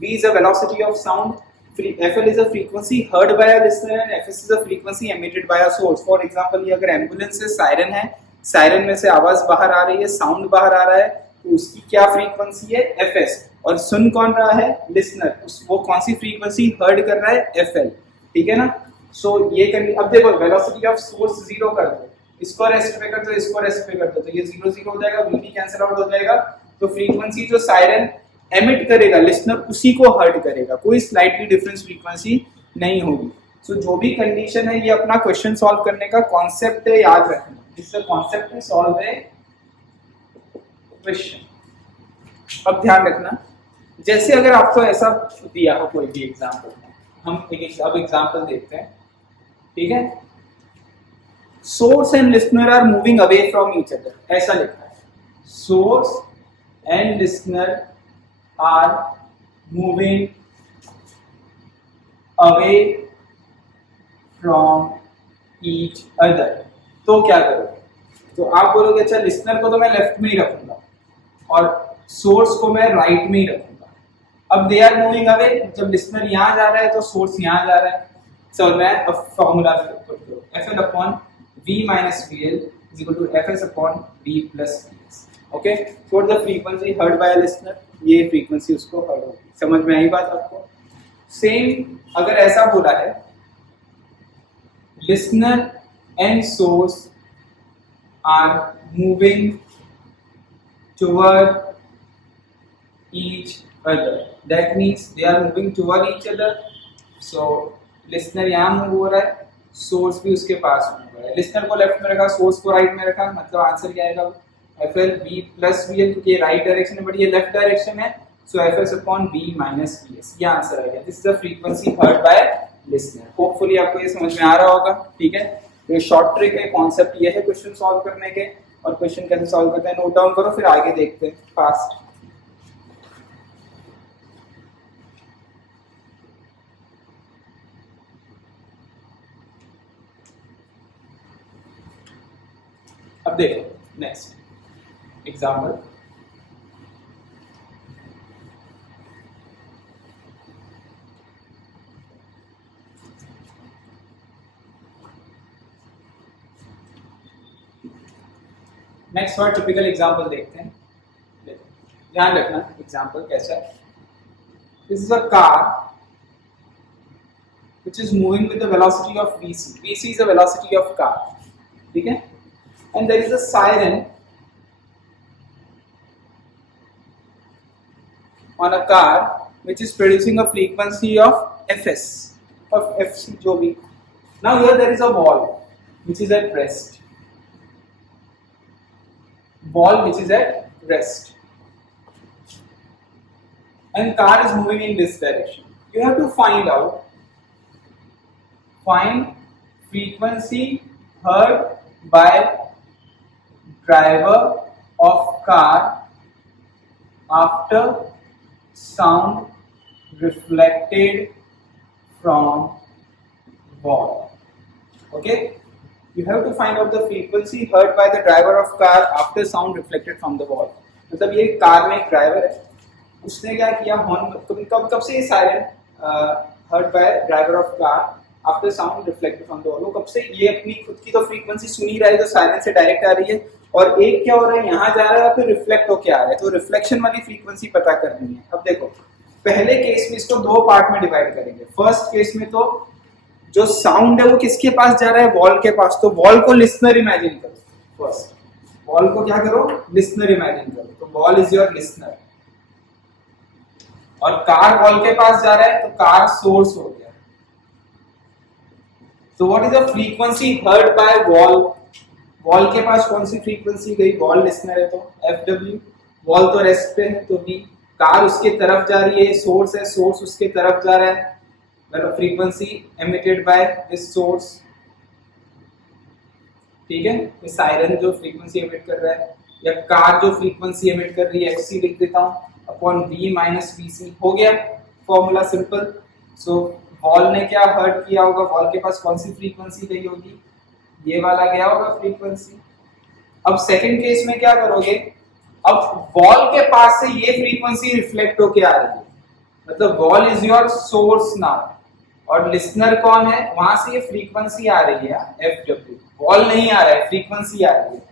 V is the velocity of sound, FL is the frequency heard by a listener and FS is the frequency emitted by a source. For example, ये अगर एम्बुलेंस से सायरन है, सायरन में से आवाज बाहर आ रही है, साउंड बाहर आ रहा है, तो उसकी क्या फ्रीक्वेंसी है? FS. और सुन कौन रहा है? लिसनर. वो कौन सी फ्रीक्वेंसी हर्ड कर रहा है? FL. ठीक है ना? सो ये अब देखो वेलोसिटी ऑफ सोर्स 0 कर दो, इसको रेस्ट पे कर दो, इसको रेस्ट पे कर दो, तो ये 0 हो जाएगा, VD कैंसिल आउट हो जाएगा. तो फ्रीक्वेंसी जो सायरन एमिट करेगा लिसनर उसी को हर्ड करेगा, कोई स्लाइटली डिफरेंस फ्रीक्वेंसी नहीं होगी. सो जो भी कंडीशन है ये अपना क्वेश्चन सॉल्व करने का कॉन्सेप्ट है, याद रखना. इसका कॉन्सेप्ट है सॉल्व ए क्वेश्चन. अब ध्यान रखना, जैसे अगर आपको ऐसा दिया हो कोई भी एग्जाम्पल, हम अब एग्जाम्पल देखते हैं. ठीक है? Source and listener are moving away from each other, ऐसा लिखा है. Source and listener are moving away from each other, तो क्या करोगे? तो आप बोलोगे अच्छा लिसनर को तो मैं लेफ्ट में ही रखूंगा और सोर्स को मैं राइट में ही रखूंगा। अब दे आर मूविंग अवे, जब लिसनर यहाँ जा रहा है तो सोर्स यहाँ जा रहा है। सो मैं अब फॉर्मूला पुट करो, Fl upon V minus VL is equal to Fs upon V plus Vs। Okay, for the frequency heard by listener, ये फ्रीक्वेंसी उसको हर्ड होगी। समझ में आई बात आपको? सेम अगर ऐसा बोला है listener and source are moving toward each other, that means they are moving toward each other। so listener यहाँ मूव हो रहा है, सोर्स भी उसके पास मूव हो रहा है। लिसनर को लेफ्ट में रखा, सोर्स को राइट में रखा, मतलब आंसर क्या आएगा? FL V प्लस VL, क्योंकि ये राइट डायरेक्शन है बट ये लेफ्ट डायरेक्शन है, सो Fs upon V minus Vs, ये आंसर आएगा। This is the frequency heard by listener. Hopefully आपको ये समझ में आ रहा होगा, ठीक है? तो ये शॉर्ट ट्रिक है, कॉन्सेप्ट ये है क्वेश्चन सॉल्व करने के, और क्वेश्चन कैसे सॉल्व करते हैं नोट डाउन करो, फिर आगे देखते हैं फास्ट। अब देखो नेक्स्ट एग्जाम्पल, नेक्स्ट और टिपिकल एग्जाम्पल देखते हैं। देखो ध्यान रखना एग्जाम्पल कैसा है। This is a car which is moving with the velocity of vc, vc is the velocity of car, ठीक है? and there is a siren on a car which is producing a frequency of fs of fc जो भी। now here there is a wall which is at rest, ball which is at rest, and car is moving in this direction. You have to find frequency heard by driver of car after sound reflected from wall. Okay, you have to find out the frequency heard by the driver of car after sound reflected from the wall। मतलब ये कार में एक ड्राइवर है, उसने क्या किया, हॉर्न कब से ये siren heard by driver of car after sound reflected from the wall, वो कब से ये अपनी खुद की तो फ्रीक्वेंसी सुन ही रहा है, तो सायरन से डायरेक्ट आ रही है, और एक क्या हो रहा है यहाँ जा रहा है और फिर रिफ्लेक्ट होके आ रहा है, तो रिफ्लेक्शन वाली फ्रीक्वेंसी पता करनी है। अब देखो पहले केस में इसको दो पार्ट में डिवाइड करेंगे। फर्स्ट केस में तो जो साउंड है वो किसके पास जा रहा है? वॉल के पास, तो वॉल को लिसनर इमेजिन करो। फर्स्ट वॉल को क्या करो? लिसनर इमेजिन करो, तो वॉल इज योर लिसनर, और कार वॉल के पास जा रहा है तो कार सोर्स हो गया। तो what is the frequency heard bye wall? Wall के पास कौन सी फ्रीक्वेंसी गई? वॉल लिसनर है तो FW, वॉल तो रेस्ट पे है तो V, कार उसके तरफ जा रही है, सोर्स है, सोर्स उसके तरफ जा रहा है, मतलब frequency emitted by this source, ठीक है? ये सायरन जो फ्रीक्वेंसी एमिट कर रहा है, या कार जो फ्रीक्वेंसी एमिट कर रही है, FC लिख देता हूं अपॉन V माइनस VC, हो गया फॉर्मूला सिंपल। सो वॉल ने क्या हर्ड किया होगा? वॉल के पास कौन सी फ्रीक्वेंसी गई होगी? ये वाला गया होगा फ्रीक्वेंसी। अब सेकंड केस में क्या करोगे? अब वॉल के पास से ये फ्रीक्वेंसी रिफ्लेक्ट होके आ रही है, मतलब wall is your source now, और लिसनर कौन है? वहां से ये फ्रीक्वेंसी आ रही है FW, वॉल नहीं आ रहा है, फ्रीक्वेंसी आ रही है,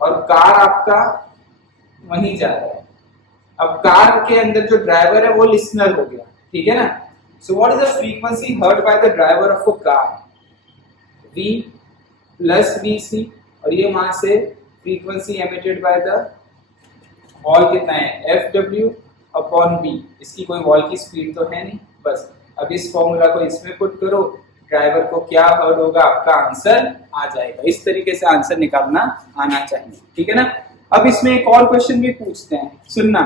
और कार आपका वहीं जा रहा है। अब कार के अंदर जो ड्राइवर है वो लिसनर हो गया, ठीक है ना? सो what is the frequency heard by the driver of a car? V plus VC, और ये वहां से frequency emitted by the wall कितना है? FW upon V। इसकी कोई वॉल की स्पीड तो है नहीं, बस अब इस फॉर्मूला को इसमें पुट करो, ड्राइवर को क्या हर्ड होगा, आपका आंसर आ जाएगा। इस तरीके से आंसर निकालना आना चाहिए, ठीक है ना? अब इसमें एक और क्वेश्चन भी पूछते हैं, सुनना।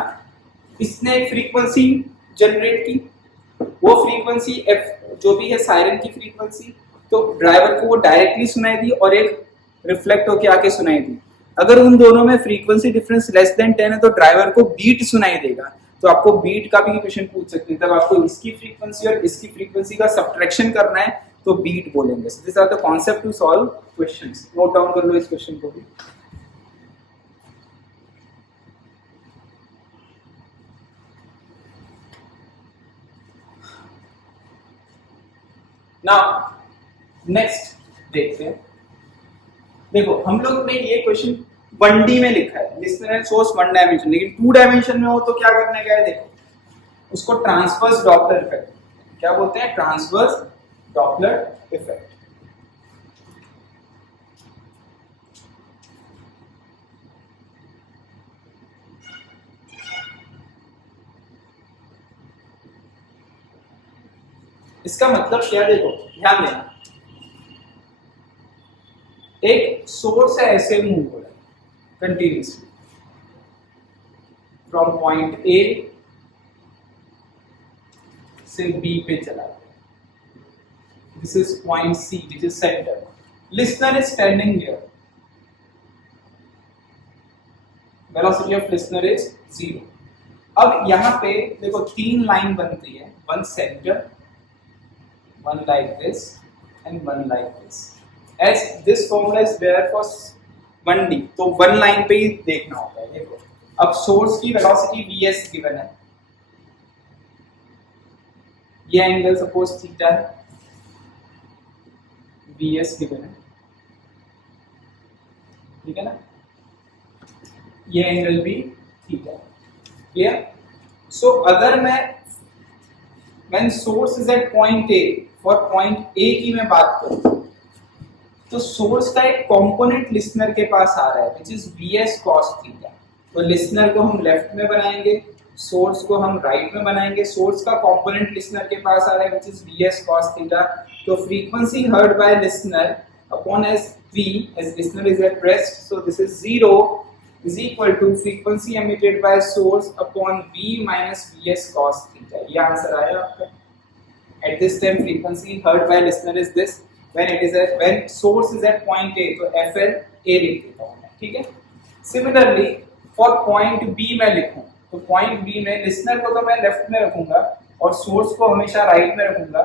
इसने एक फ्रीक्वेंसी जनरेट की, वो फ्रीक्वेंसी F जो भी है सायरन की फ्रीक्वेंसी, तो ड्राइवर को वो डायरेक्टली सुनाई दी और एक रिफ्लेक्ट होके आके सुनाई दी। अगर उन दोनों में फ्रीक्वेंसी डिफरेंस लेस देन 10 है तो ड्राइवर को बीट सुनाई देगा, तो आपको बीट का भी क्वेश्चन पूछ सकते हैं। तब आपको इसकी फ्रीक्वेंसी और इसकी फ्रीक्वेंसी का सब्ट्रैक्शन करना है तो बीट बोलेंगे। This are the concept to solve questions. Note down कर लो इस क्वेश्चन को भी। नाउ नेक्स्ट देखते हैं। देखो हम लोग ने ये क्वेश्चन 1D में लिखा है, लिसनर एंड सोर्स 1 डायमेंशन, लेकिन 2 डायमेंशन में हो तो क्या करने का है, देखो उसको ट्रांसवर्स डॉपलर इफेक्ट, क्या बोलते हैं, ट्रांसवर्स डॉपलर इफेक्ट। इसका मतलब क्या, देखो ध्यान देना, एक सोर्स है ऐसे मूव हो रहा है कंटिन्यूसली फ्रॉम पॉइंट ए से बी पे चला गया, this is point C which is centre, listener is standing here, velocity of listener is 0। अब यहां पे देखो 3 लाइन बनती है, one centre, one like this and one like this, as this formula is there for 1D, तो 1 लाइन पे ही देखना होगा। देखो अब सोर्स की वेलोसिटी vs गिवन है, ये एंगल सपोज थीटा है, vs गिवन है, ठीक है ना, ये एंगल भी थीटा है, क्लियर। सो अगर मैं when source is at point A, for point A की मैं बात करूं तो सोर्स का एक कंपोनेंट लिसनर के पास आ रहा है which is Vs cos theta, तो लिसनर को हम लेफ्ट में बनाएंगे, सोर्स को हम राइट में बनाएंगे, सोर्स का कंपोनेंट लिसनर के पास आ रहा है which is Vs cos theta, तो frequency heard by listener upon S V as listener is at rest, so this is 0 is equal to frequency emitted by source upon V minus Vs cos theta। ये आंसर आया आपका। At this time frequency heard by listener is this, when source is at point A तो FL A लिख देता हूँ मैं, ठीक है। Similarly for point B मैं लिखूँ तो point B में listener को तो मैं लेफ्ट में रखूंगा और सोर्स को हमेशा राइट में रखूंगा,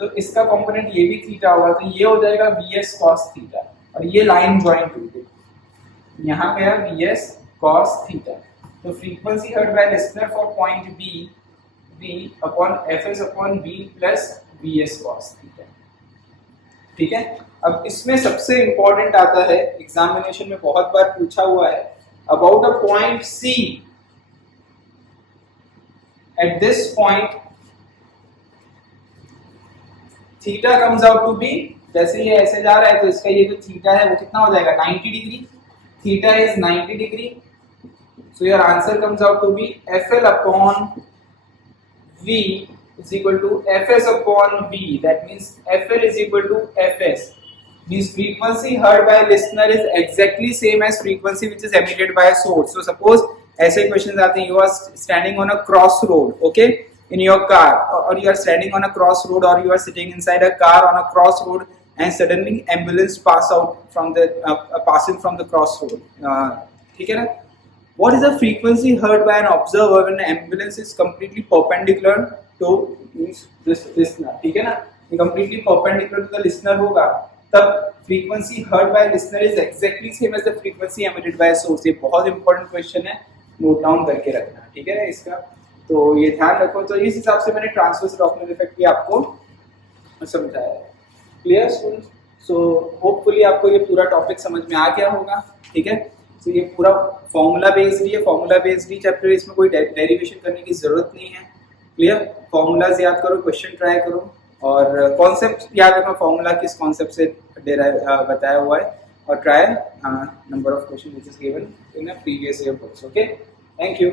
तो इसका कंपोनेंट ये भी थीटा होगा, तो ये हो जाएगा Vs cos थीटा, और ये लाइन ज्वाइंट हुई थी, यहाँ गया Vs cos थीटा, तो frequency heard by listener for point B V upon Fs upon V plus Vs cos theta, ठीक है। अब इसमें सबसे इंपॉर्टेंट आता है, एग्जामिनेशन में बहुत बार पूछा हुआ है, about a point C, at this point theta comes out to be, जैसे ये ऐसे जा रहा है तो इसका ये जो थीटा है वो कितना हो जाएगा, 90 degree, theta is 90 degree, so your answer comes out to be FL upon V is equal to Fs upon V, that means FL is equal to Fs, means frequency heard by listener is exactly same as frequency which is emitted by a source। So suppose ऐसे questions आते हैं, you are standing on a crossroad, okay, in your car, or you are standing on a crossroad, or you are sitting inside a car on a crossroad, and suddenly ambulance pass out from the passing from the crossroad, ठीक है ना। What is the frequency heard by an observer when an ambulance is completely perpendicular to this listener, ठीक है ना, ये completely perpendicular to the listener होगा, तब frequency heard by listener is exactly same as the frequency emitted by a source। ये बहुत important question है, नोट डाउन करके रखना, ठीक है इसका, तो ये ध्यान रखो। तो इस हिसाब से मैंने ट्रांसवर्स डॉपलर इफेक्ट भी आपको समझाया है, क्लियर स्टूडेंट्स। सो होपफुली आपको ये पूरा टॉपिक समझ में आ गया होगा, ठीक है। तो ये पूरा फॉर्मूला बेस्ड ही है, फॉर्मूला बेस्ड ही चैप्टर, इसमें कोई डेरिवेशन करने की जरूरत नहीं है, क्लियर। फॉर्मूलाज याद करो, क्वेश्चन ट्राई करो, और कॉन्सेप्ट याद रखना, फॉर्मूला किस कॉन्सेप्ट से बताया हुआ है, और try number of question which is given in previous year books. Okay, thank you.